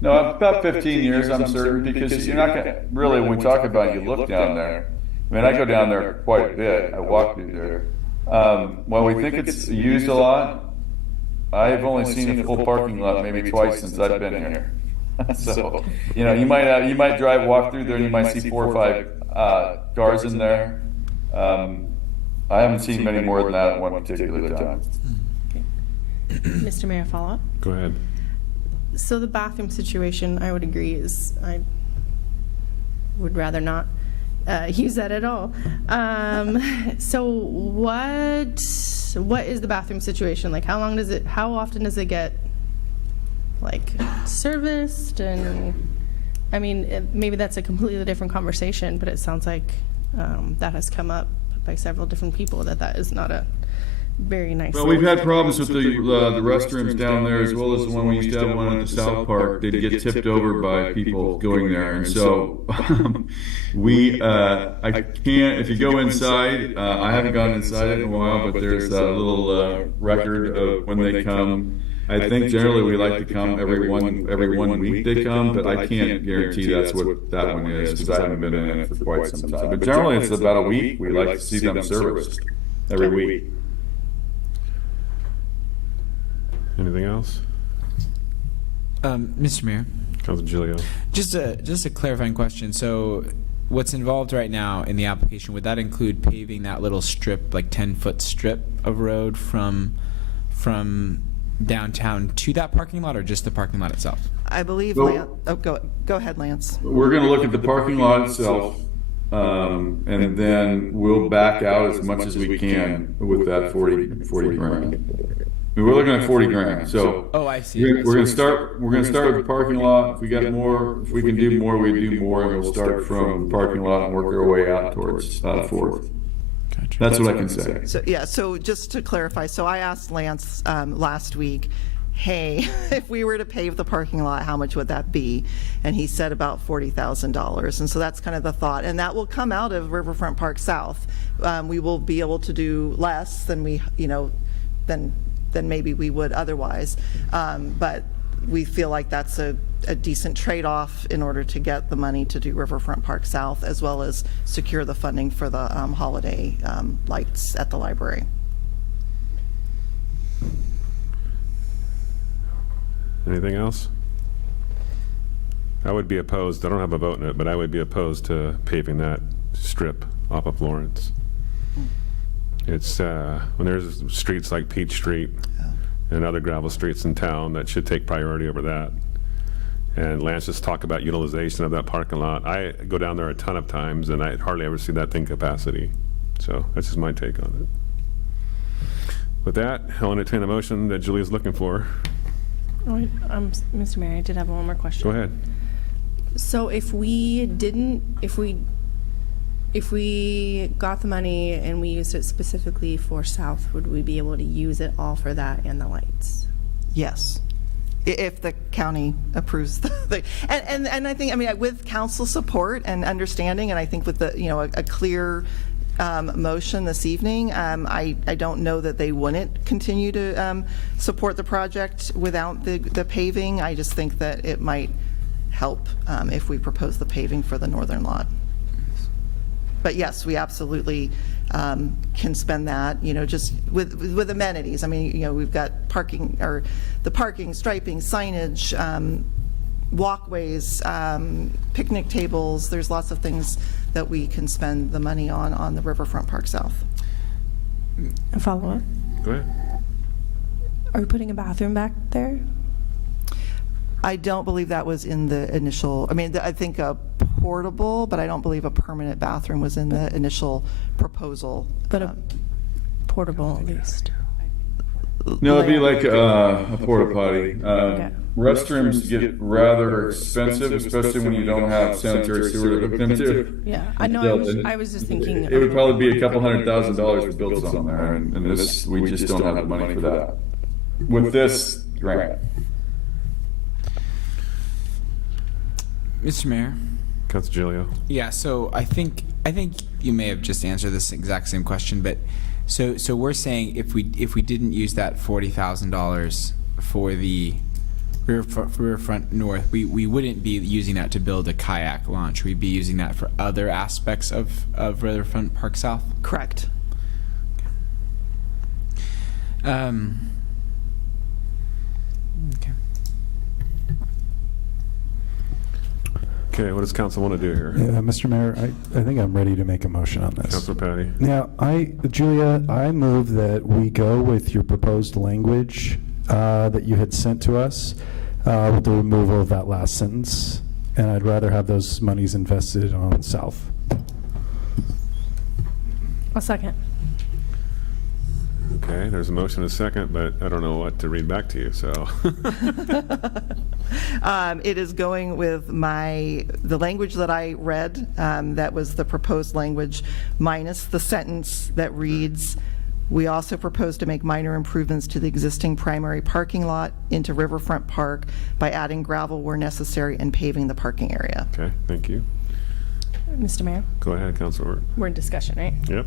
No, about 15 years, I'm certain, because you're not going to, really, when we talk about, you look down there. I mean, I go down there quite a bit. I walk through there. While we think it's used a lot, I've only seen a full parking lot maybe twice since I've been here. So, you know, you might walk through there and you might see 4 or 5 cars in there. I haven't seen many more than that at one particular time. Okay. Mr. Mayor, follow up? Go ahead. So the bathroom situation, I would agree, I would rather not use that at all. So what is the bathroom situation? Like, how often does it get, like, serviced? And I mean, maybe that's a completely different conversation, but it sounds like that has come up by several different people, that is not a very nice. Well, we've had problems with the restrooms down there, as well as the one we used to have one at the South Park. They'd get tipped over by people going there, and so I can't. If you go inside, I haven't gone inside it in a while, but there's a little record of when they come. I think generally we like to come every one week they come, but I can't guarantee that's what that one is, because I haven't been in it for quite some time. But generally it's about a week. We like to see them serviced every week. Anything else? Mr. Mayor, Councilor Giglio. just a clarifying question. So what's involved right now in the application, would that include paving that little strip, like 10-foot strip of road from downtown to that parking lot, or just the parking lot itself? I believe, Well- go ahead, Lance. We're going to look at the parking lot itself, and then we'll back out as much as we can with that 40 perimeter. We're looking at 40 grand. So Oh, I see. we're gonna start with the parking lot. If we got more, if we can do more, we do more, and we'll start from the parking lot and work our way out towards Fourth. Gotcha. That's what I can say. So, yeah, so just to clarify, so I asked Lance last week, hey, if we were to pave the parking lot, how much would that be? And he said about $40,000. And so that's kind of the thought. And that will come out of Riverfront Park South. We will be able to do less than we, than maybe we would otherwise. But we feel like that's a decent trade-off in order to get the money to do Riverfront Park South, as well as secure the funding for the holiday lights at the library. Anything else? I would be opposed, I don't have a vote in it, but I would be opposed to paving that strip off of Lawrence. It's, when there's streets like Peach Street and other gravel streets in town, that should take priority over that. And Lance just talked about utilization of that parking lot. I go down there a ton of times, and I hardly ever see that thing capacity. So that's just my take on it. With that, I'll entertain a motion that Julia's looking for. Oh, wait, Mr. Mayor, I did have one more question. Go ahead. So if we got the money and we used it specifically for South, would we be able to use it all for that and the lights? Yes, if the county approves the thing. And I think, with council support and understanding, and I think with the, a clear motion this evening, I don't know that they wouldn't continue to support the project without the paving. I just think that it might help if we propose the paving for the northern lot. But yes, we absolutely can spend that, just with amenities. We've got parking, or the parking, striping, signage, walkways, picnic tables. There's lots of things that we can spend the money on the Riverfront Park South. A follow-up? Go ahead. Are we putting a bathroom back there? I don't believe that was in the initial, I think a portable, but I don't believe a permanent bathroom was in the initial proposal. But a portable at least. No, it'd be like a porta potty. Okay. Restrooms get rather expensive, especially when you don't have sanitary sewer to hook them to. Yeah, I know, I was just thinking. It would probably be a couple $100,000 to build something there, and this, we just don't have the money for that. With this grant. Mr. Mayor? Councilor Giglio. Yeah, so I think you may have just answered this exact same question, but so we're saying if we didn't use that $40,000 for the Riverfront North, we wouldn't be using that to build a kayak launch. We'd be using that for other aspects of Riverfront Park South. Correct. Okay. Okay, what does council want to do here? Yeah, Mr. Mayor, I think I'm ready to make a motion on this. Councilor Patty. Now, Julia, I move that we go with your proposed language that you had sent to us with the removal of that last sentence, and I'd rather have those monies invested on South. A second. Okay, there's a motion and a second, but I don't know what to read back to you, so. It is going with the language that I read, that was the proposed language, minus the sentence that reads, "We also propose to make minor improvements to the existing primary parking lot into Riverfront Park by adding gravel where necessary and paving the parking area." Okay, thank you. Mr. Mayor, Go ahead, Councilor. we're in discussion, right? Yep.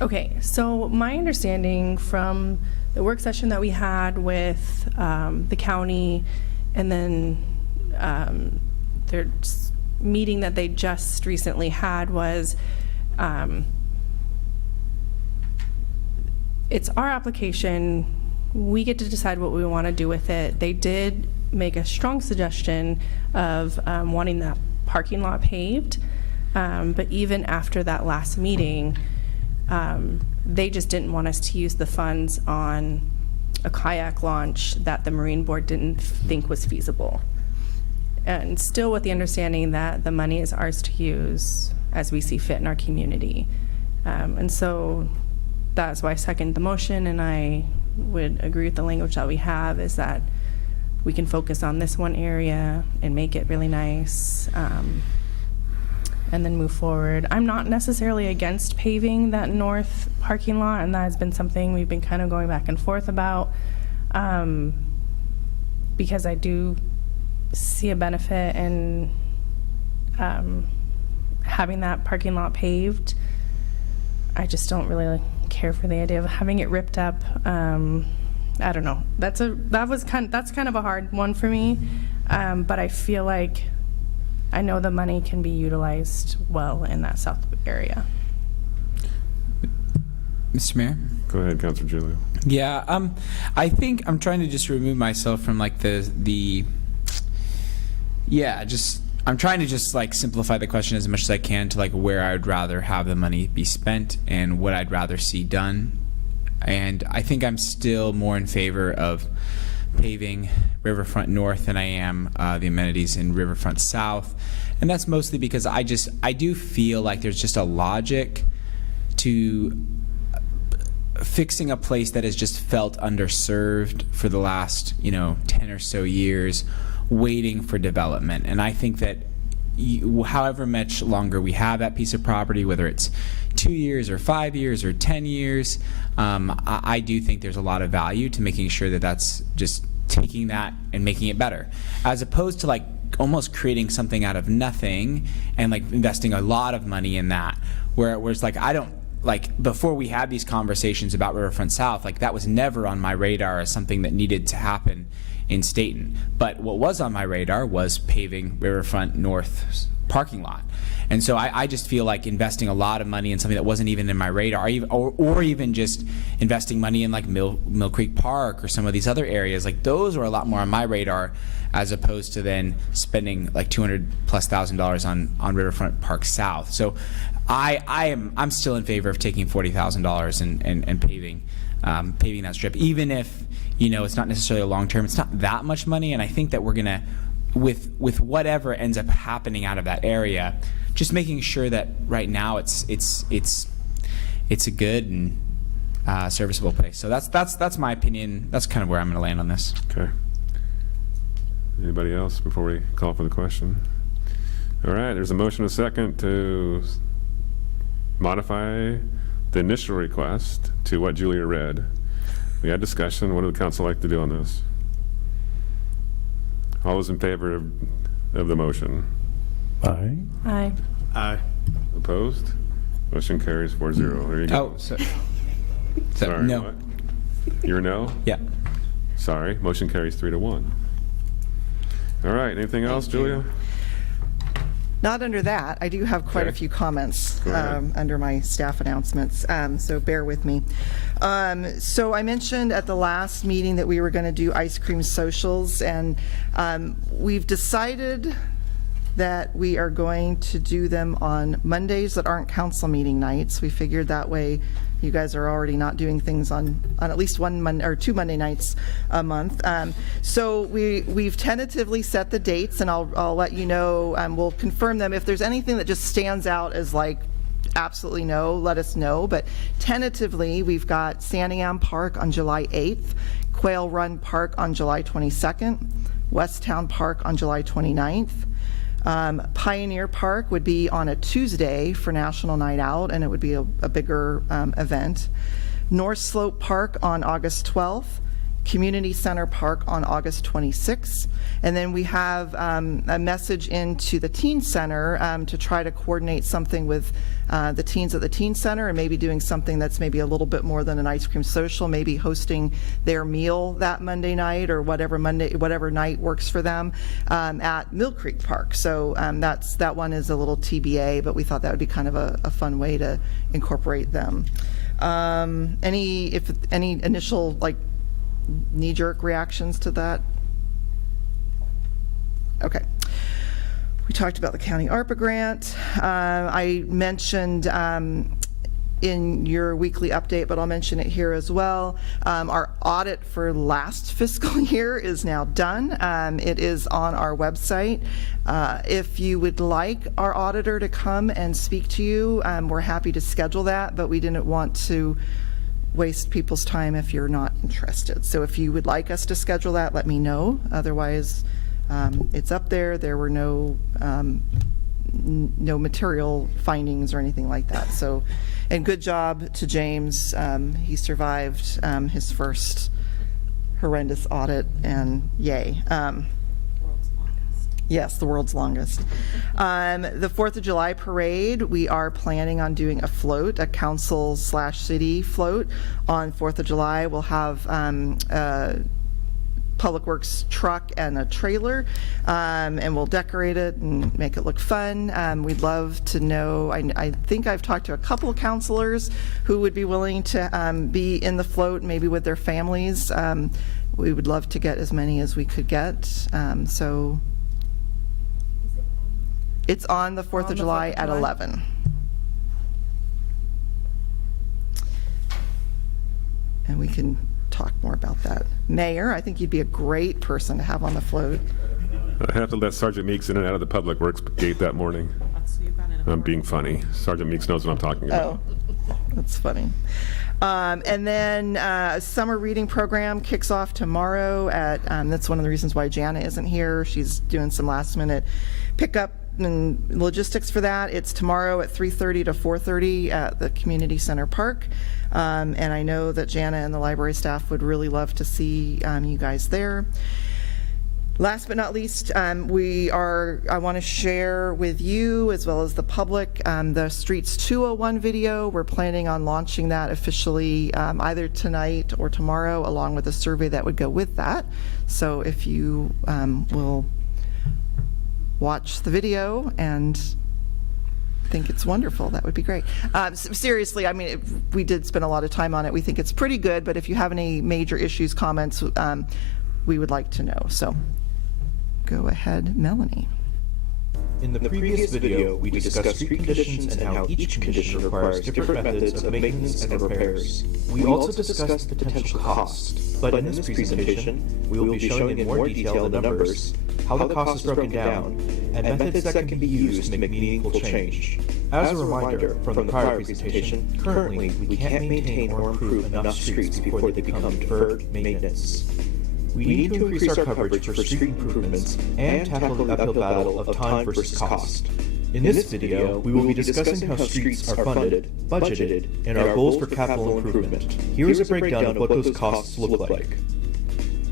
Okay, so my understanding from the work session that we had with the county, and then their meeting that they just recently had was, it's our application, we get to decide what we want to do with it. They did make a strong suggestion of wanting that parking lot paved, but even after that last meeting, they just didn't want us to use the funds on a kayak launch that the Marine Board didn't think was feasible. And still with the understanding that the money is ours to use as we see fit in our community. And so that's why I second the motion, and I would agree with the language that we have, is that we can focus on this one area and make it really nice, and then move forward. I'm not necessarily against paving that north parking lot, and that has been something we've been kind of going back and forth about, because I do see a benefit in having that parking lot paved. I just don't really care for the idea of having it ripped up. I don't know. That's kind of a hard one for me, but I feel like I know the money can be utilized well in that south area. Mr. Mayor? Go ahead, Councilor Giglio. Yeah, I think I'm trying to just remove myself from like I'm trying to just like simplify the question as much as I can to like where I'd rather have the money be spent and what I'd rather see done. And I think I'm still more in favor of paving Riverfront North than I am the amenities in Riverfront South. And that's mostly because I do feel like there's just a logic to fixing a place that has just felt underserved for the last 10 or so years, waiting for development. And I think that however much longer we have that piece of property, whether it's 2 years or 5 years or 10 years, I do think there's a lot of value to making sure that that's just taking that and making it better, as opposed to like almost creating something out of nothing and like investing a lot of money in that, whereas like I don't, like before we had these conversations about Riverfront South, like that was never on my radar as something that needed to happen in Stayton. But what was on my radar was paving Riverfront North parking lot. And so I just feel like investing a lot of money in something that wasn't even in my radar, or even just investing money in like Mill Creek Park or some of these other areas, like those were a lot more on my radar, as opposed to then spending like $200,000+ on Riverfront Park South. So I'm still in favor of taking $40,000 and paving that strip, even if it's not necessarily a long term. It's not that much money, and I think that we're gonna, with whatever ends up happening out of that area, just making sure that right now it's a good and serviceable place. So that's my opinion. That's kind of where I'm going to land on this. Okay. Anybody else before we call for the question? All right. There's a motion, a second, to modify the initial request to what Julia read. We had discussion. What would the council like to do on this? All those in favor of the motion? Aye. Aye. Aye. Opposed? Motion carries 4-0. There you go. Oh, so Sorry, no. what? You're a no? Yeah. Sorry. Motion carries 3-1. All right. Anything else, Julia? Not under that. I do have quite a Okay. few comments Go ahead. under my staff announcements, so bear with me. So I mentioned at the last meeting that we were going to do ice cream socials, and we've decided that we are going to do them on Mondays that aren't council meeting nights. We figured that way you guys are already not doing things on at least one Monday or 2 Monday nights a month. So we've tentatively set the dates, and I'll let you know. We'll confirm them. If there's anything that just stands out as like absolutely no, let us know. But tentatively, we've got Santiam Park on July 8th, Quail Run Park on July 22nd, Westtown Park on July 29th. Pioneer Park would be on a Tuesday for National Night Out, and it would be a bigger event. North Slope Park on August 12th, Community Center Park on August 26th, and then we have a message into the Teen Center to try to coordinate something with the teens at the Teen Center, and maybe doing something that's maybe a little bit more than an ice cream social, maybe hosting their meal that Monday night or whatever night works for them at Mill Creek Park. So that one is a little TBA, but we thought that would be kind of a fun way to incorporate them. Any initial like knee-jerk reactions to that? Okay. We talked about the county ARPA grant. I mentioned in your weekly update, but I'll mention it here as well. Our audit for last fiscal year is now done. It is on our website. If you would like our auditor to come and speak to you, we're happy to schedule that, but we didn't want to waste people's time if you're not interested. So if you would like us to schedule that, let me know. Otherwise, it's up there. There were no material findings or anything like that. So, and good job to James. He survived his first horrendous audit, and yay. Yes, the world's longest. The 4th of July parade, we are planning on doing a float, a council/city float on 4th of July. We'll have a Public Works truck and a trailer, and we'll decorate it and make it look fun. We'd love to know, I think I've talked to a couple of counselors who would be willing to be in the float, maybe with their families. We would love to get as many as we could get. So it's on the 4th of July at 11. And we can talk more about that. Mayor, I think you'd be a great person to have on the float. I have to let Sergeant Meeks in and out of the Public Works gate that morning. I'm being funny. Sergeant Meeks knows what I'm talking about. Oh, that's funny. And then summer reading program kicks off tomorrow at, that's one of the reasons why Jana isn't here. She's doing some last minute pickup and logistics for that. It's tomorrow at 3:30 to 4:30 at the Community Center Park. And I know that Jana and the library staff would really love to see you guys there. Last but not least, I want to share with you as well as the public the Streets 201 video. We're planning on launching that officially either tonight or tomorrow, along with a survey that would go with that. So if you will watch the video and think it's wonderful, that would be great. Seriously, I mean, we did spend a lot of time on it. We think it's pretty good, but if you have any major issues, comments, we would like to know. So go ahead, Melanie. In the previous video, we discussed street conditions and how each condition requires different methods of maintenance and repairs. We also discussed the potential cost, but in this presentation, we will be showing in more detail the numbers, how the cost is broken down, and methods that can be used to make meaningful change. As a reminder from the prior presentation, currently we can't maintain or improve enough streets before they become deferred maintenance. We need to increase our coverage for street improvements and tackle the uphill battle of time versus cost. In this video, we will be discussing how streets are funded, budgeted, and our goals for capital improvement. Here is a breakdown of what those costs look like.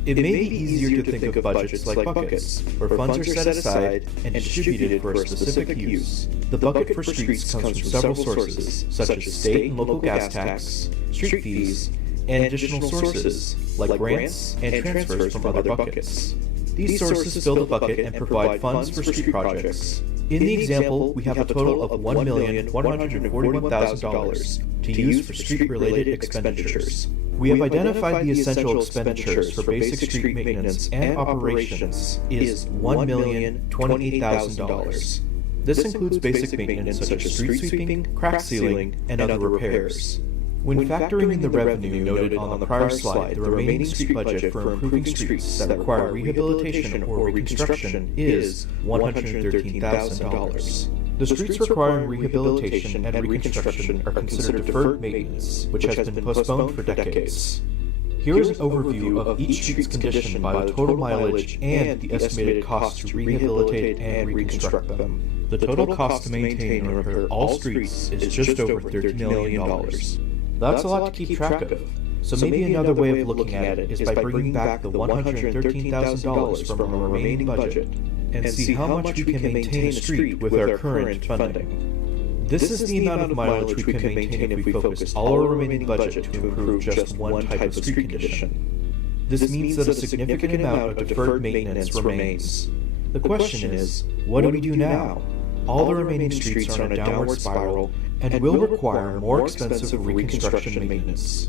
It may be easier to think of budgets like buckets, where funds are set aside and distributed for a specific use. The bucket for streets comes from several sources, such as state and local gas tax, street fees, and additional sources, like grants and transfers from other buckets. These sources fill the bucket and provide funds for street projects. In the example, we have a total of $1,141,000 to use for street-related expenditures. We have identified the essential expenditures for basic street maintenance and operations is $1,028,000. This includes basic maintenance such as street sweeping, crack sealing, and other repairs. When factoring in the revenue noted on the prior slide, the remaining street budget for improving streets that require rehabilitation or reconstruction is $113,000. The streets requiring rehabilitation and reconstruction are considered deferred maintenance, which has been postponed for decades. Here is an overview of each street's condition by the total mileage and the estimated cost to rehabilitate and reconstruct them. The total cost to maintain and repair all streets is just over $13 million. That's a lot to keep track of. So maybe another way of looking at it is by bringing back the $113,000 from our remaining budget and see how much we can maintain a street with our current funding. This is the amount of mileage we can maintain if we focus all our remaining budget to improve just one type of street condition. This means that a significant amount of deferred maintenance remains. The question is, what do we do now? All the remaining streets are on a downward spiral and will require more expensive reconstruction and maintenance.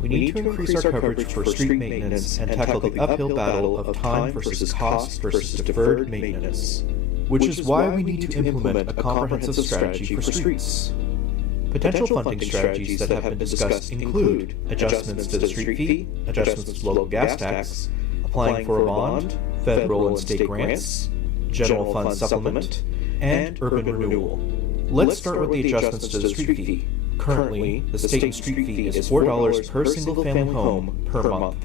We need to increase our coverage for street maintenance and tackle the uphill battle of time versus cost versus deferred maintenance, which is why we need to implement a comprehensive strategy for streets. Potential funding strategies that have been discussed include adjustments to the street fee, adjustments to local gas tax, applying for a bond, federal and state grants, general fund supplement, and urban renewal. Let's start with the adjustments to the street fee. Currently, the Stayton street fee is $4 per single-family home per month.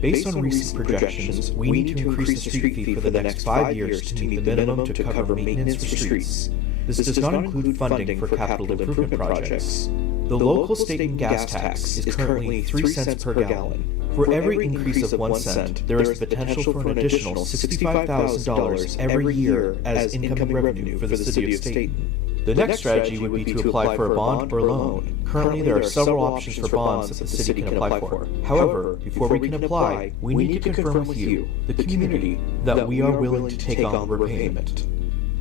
Based on recent projections, we need to increase the street fee for the next 5 years to meet the minimum to cover maintenance for streets. This does not include funding for capital improvement projects. The local Stayton gas tax is currently 3 cents per gallon. For every increase of 1 cent, there is the potential for an additional $65,000 every year as incoming revenue for the city of Stayton. The next strategy would be to apply for a bond or loan. Currently, there are several options for bonds that the city can apply for. However, before we can apply, we need to confirm with you, the community, that we are willing to take on the repayment.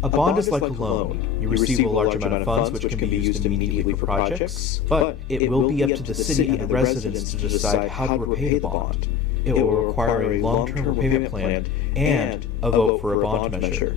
A bond is like a loan. You receive a large amount of funds which can be used immediately for projects, but it will be up to the city and the residents to decide how to repay the bond. It will require a long-term repayment plan and a vote for a bond measure.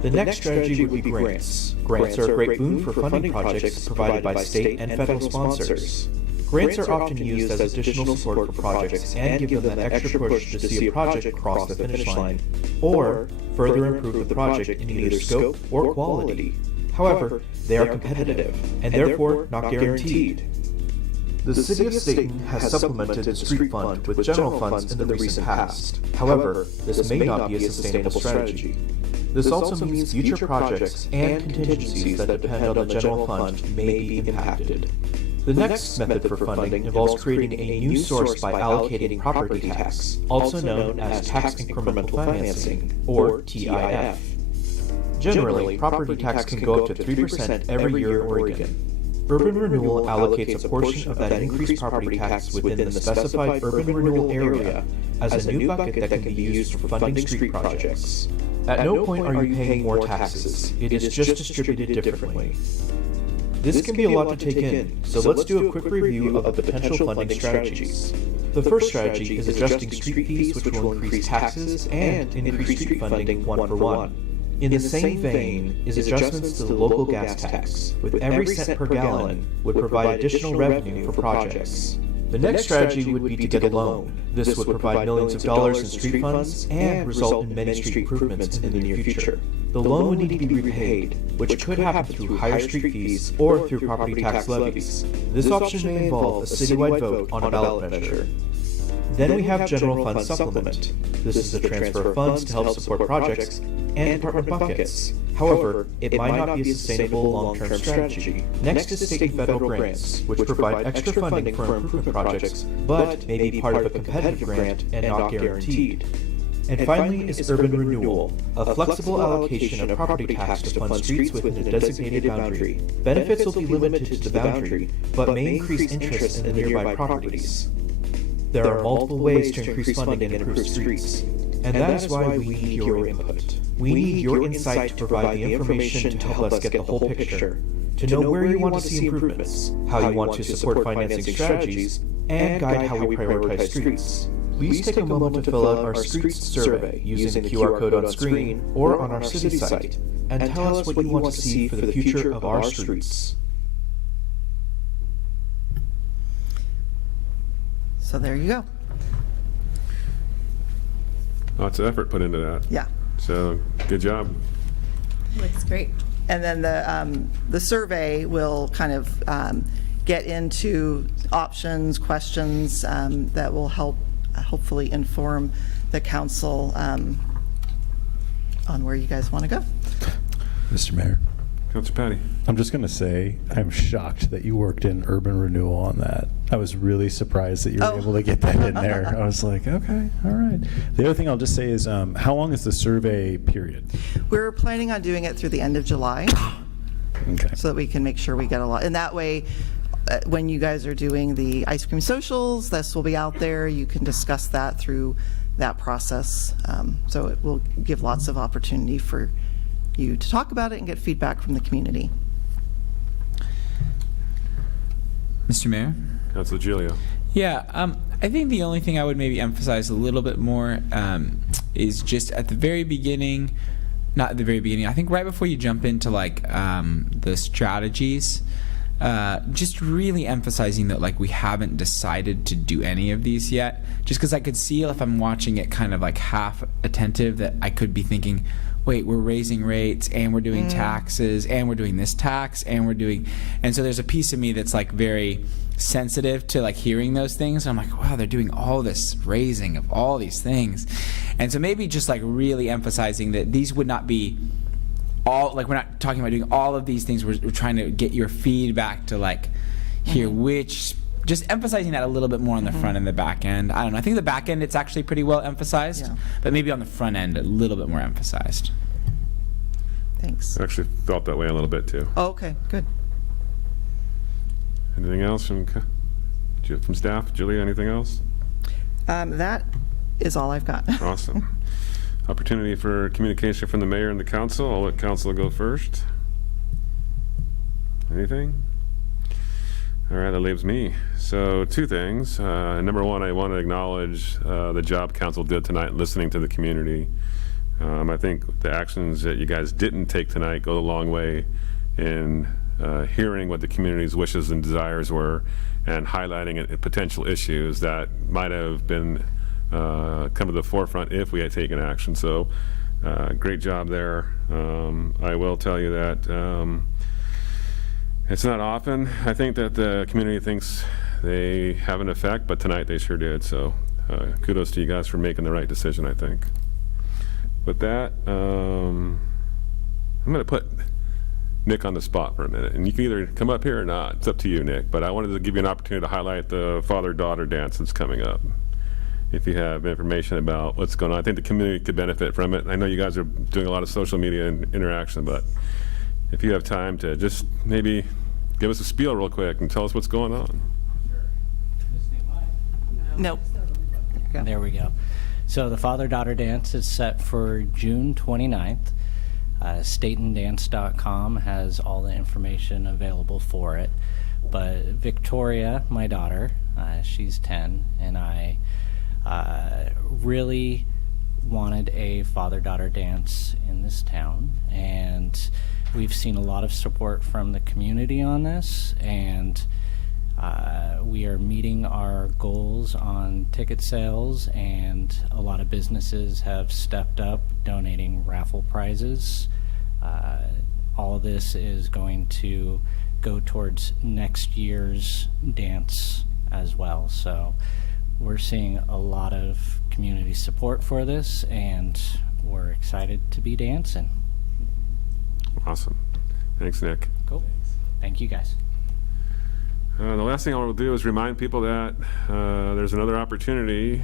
The next strategy would be grants. Grants are a great boon for funding projects provided by state and federal sponsors. Grants are often used as additional support for projects and give them an extra push to see a project cross the finish line, or further improve the project in either scope or quality. However, they are competitive, and therefore not guaranteed. The City of Stayton has supplemented the street fund with general funds in the recent past. However, this may not be a sustainable strategy. This also means future projects and contingencies that depend on the general fund may be impacted. The next method for funding involves creating a new source by allocating property tax, also known as tax incremental financing, or TIF. Generally, property tax can go up to 3% every year in Oregon. Urban Renewal allocates a portion of that increased property tax within the specified urban renewal area as a new bucket that can be used for funding street projects. At no point are you paying more taxes, it is just distributed differently. This can be a lot to take in, so let's do a quick review of the potential funding strategies. The first strategy is adjusting street fees, which will increase taxes and increase street funding one for one. In the same vein is adjustments to the local gas tax, with every cent per gallon would provide additional revenue for projects. The next strategy would be to get a loan. This would provide millions of dollars in street funds and result in many street improvements in the near future. The loan would need to be repaid, which could happen through higher street fees or through property tax levies. This option may involve a citywide vote on a ballot measure. Then we have General Fund Supplement. This is a transfer of funds to help support projects and department buckets. However, it might not be a sustainable long-term strategy. Next is state and federal grants, which provide extra funding for improvement projects, but may be part of a competitive grant and not guaranteed. And finally is urban renewal, a flexible allocation of property tax to fund streets within a designated boundary. Benefits will be limited to the boundary, but may increase interest in the nearby properties. There are multiple ways to increase funding and improve streets, and that is why we need your input. We need your insight to provide the information to help us get the whole picture, to know where you want to see improvements, how you want to support financing strategies, and guide how we prioritize streets. Please take a moment to fill out our streets survey using the QR code on screen or on our city site, and tell us what you want to see for the future of our streets. So there you go. Lots of effort put into that. Yeah. So, good job. Looks great. And then the survey will kind of get into options, questions that will help hopefully inform the council on where you guys want to go. Mr. Mayor, Councilor Patty. I'm just going to say I'm shocked that you worked in urban renewal on that. I was really surprised that you were able to get that in there. I was like, okay, all right. The other thing I'll just say is, how long is the survey period? We're planning on doing it through the end of July. Okay. So that we can make sure we get a lot. And that way, when you guys are doing the ice cream socials, this will be out there. You can discuss that through that process. So it will give lots of opportunity for you to talk about it and get feedback from the community. Mr. Mayor? Councilor Giglio. Yeah, I think the only thing I would maybe emphasize a little bit more is just at the very beginning, not at the very beginning, I think right before you jump into like the strategies, just really emphasizing that like we haven't decided to do any of these yet. Just because I could see if I'm watching it kind of like half attentive that I could be thinking, wait, we're raising rates and we're doing taxes and we're doing this tax and we're doing, and so there's a piece of me that's like very sensitive to like hearing those things. I'm like, wow, they're doing all this raising of all these things. And so maybe just like really emphasizing that these would not be all, like we're not talking about doing all of these things. We're trying to get your feedback to like hear which, just emphasizing that a little bit more on the front and the back end. I don't know. I think the back end, it's actually pretty well emphasized, Yeah. but maybe on the front end, a little bit more emphasized. Thanks. I actually felt that way a little bit too. Oh, okay, good. Anything else from staff? Julia, anything else? That is all I've got. Awesome. Opportunity for communication from the mayor and the council. I'll let council go first. Anything? All right, that leaves me. So 2 things. Number 1, I want to acknowledge the job council did tonight listening to the community. I think the actions that you guys didn't take tonight go a long way in hearing what the community's wishes and desires were and highlighting potential issues that might have been come to the forefront if we had taken action. So great job there. I will tell you that it's not often, I think, that the community thinks they have an effect, but tonight they sure did. So kudos to you guys for making the right decision, I think. With that, I'm going to put Nick on the spot for a minute, and you can either come up here or not. It's up to you, Nick, but I wanted to give you an opportunity to highlight the father-daughter dance that's coming up. If you have information about what's going on, I think the community could benefit from it. I know you guys are doing a lot of social media interaction, but if you have time to just maybe give us a spiel real quick and tell us what's going on. Nope. There we go. So the father-daughter dance is set for June 29th. StaytonDance.com has all the information available for it. But Victoria, my daughter, she's 10, and I really wanted a father-daughter dance in this town, and we've seen a lot of support from the community on this, and we are meeting our goals on ticket sales, and a lot of businesses have stepped up donating raffle prizes. All of this is going to go towards next year's dance as well. So we're seeing a lot of community support for this, and we're excited to be dancing. Awesome. Thanks, Nick. Cool. Thank you, guys. The last thing I will do is remind people that there's another opportunity,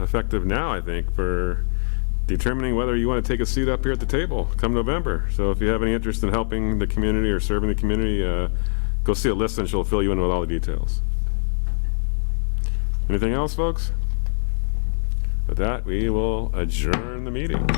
effective now, I think, for determining whether you want to take a seat up here at the table come November. So if you have any interest in helping the community or serving the community, go see Alyssa and she'll fill you in with all the details. Anything else, folks? With that, we will adjourn the meeting.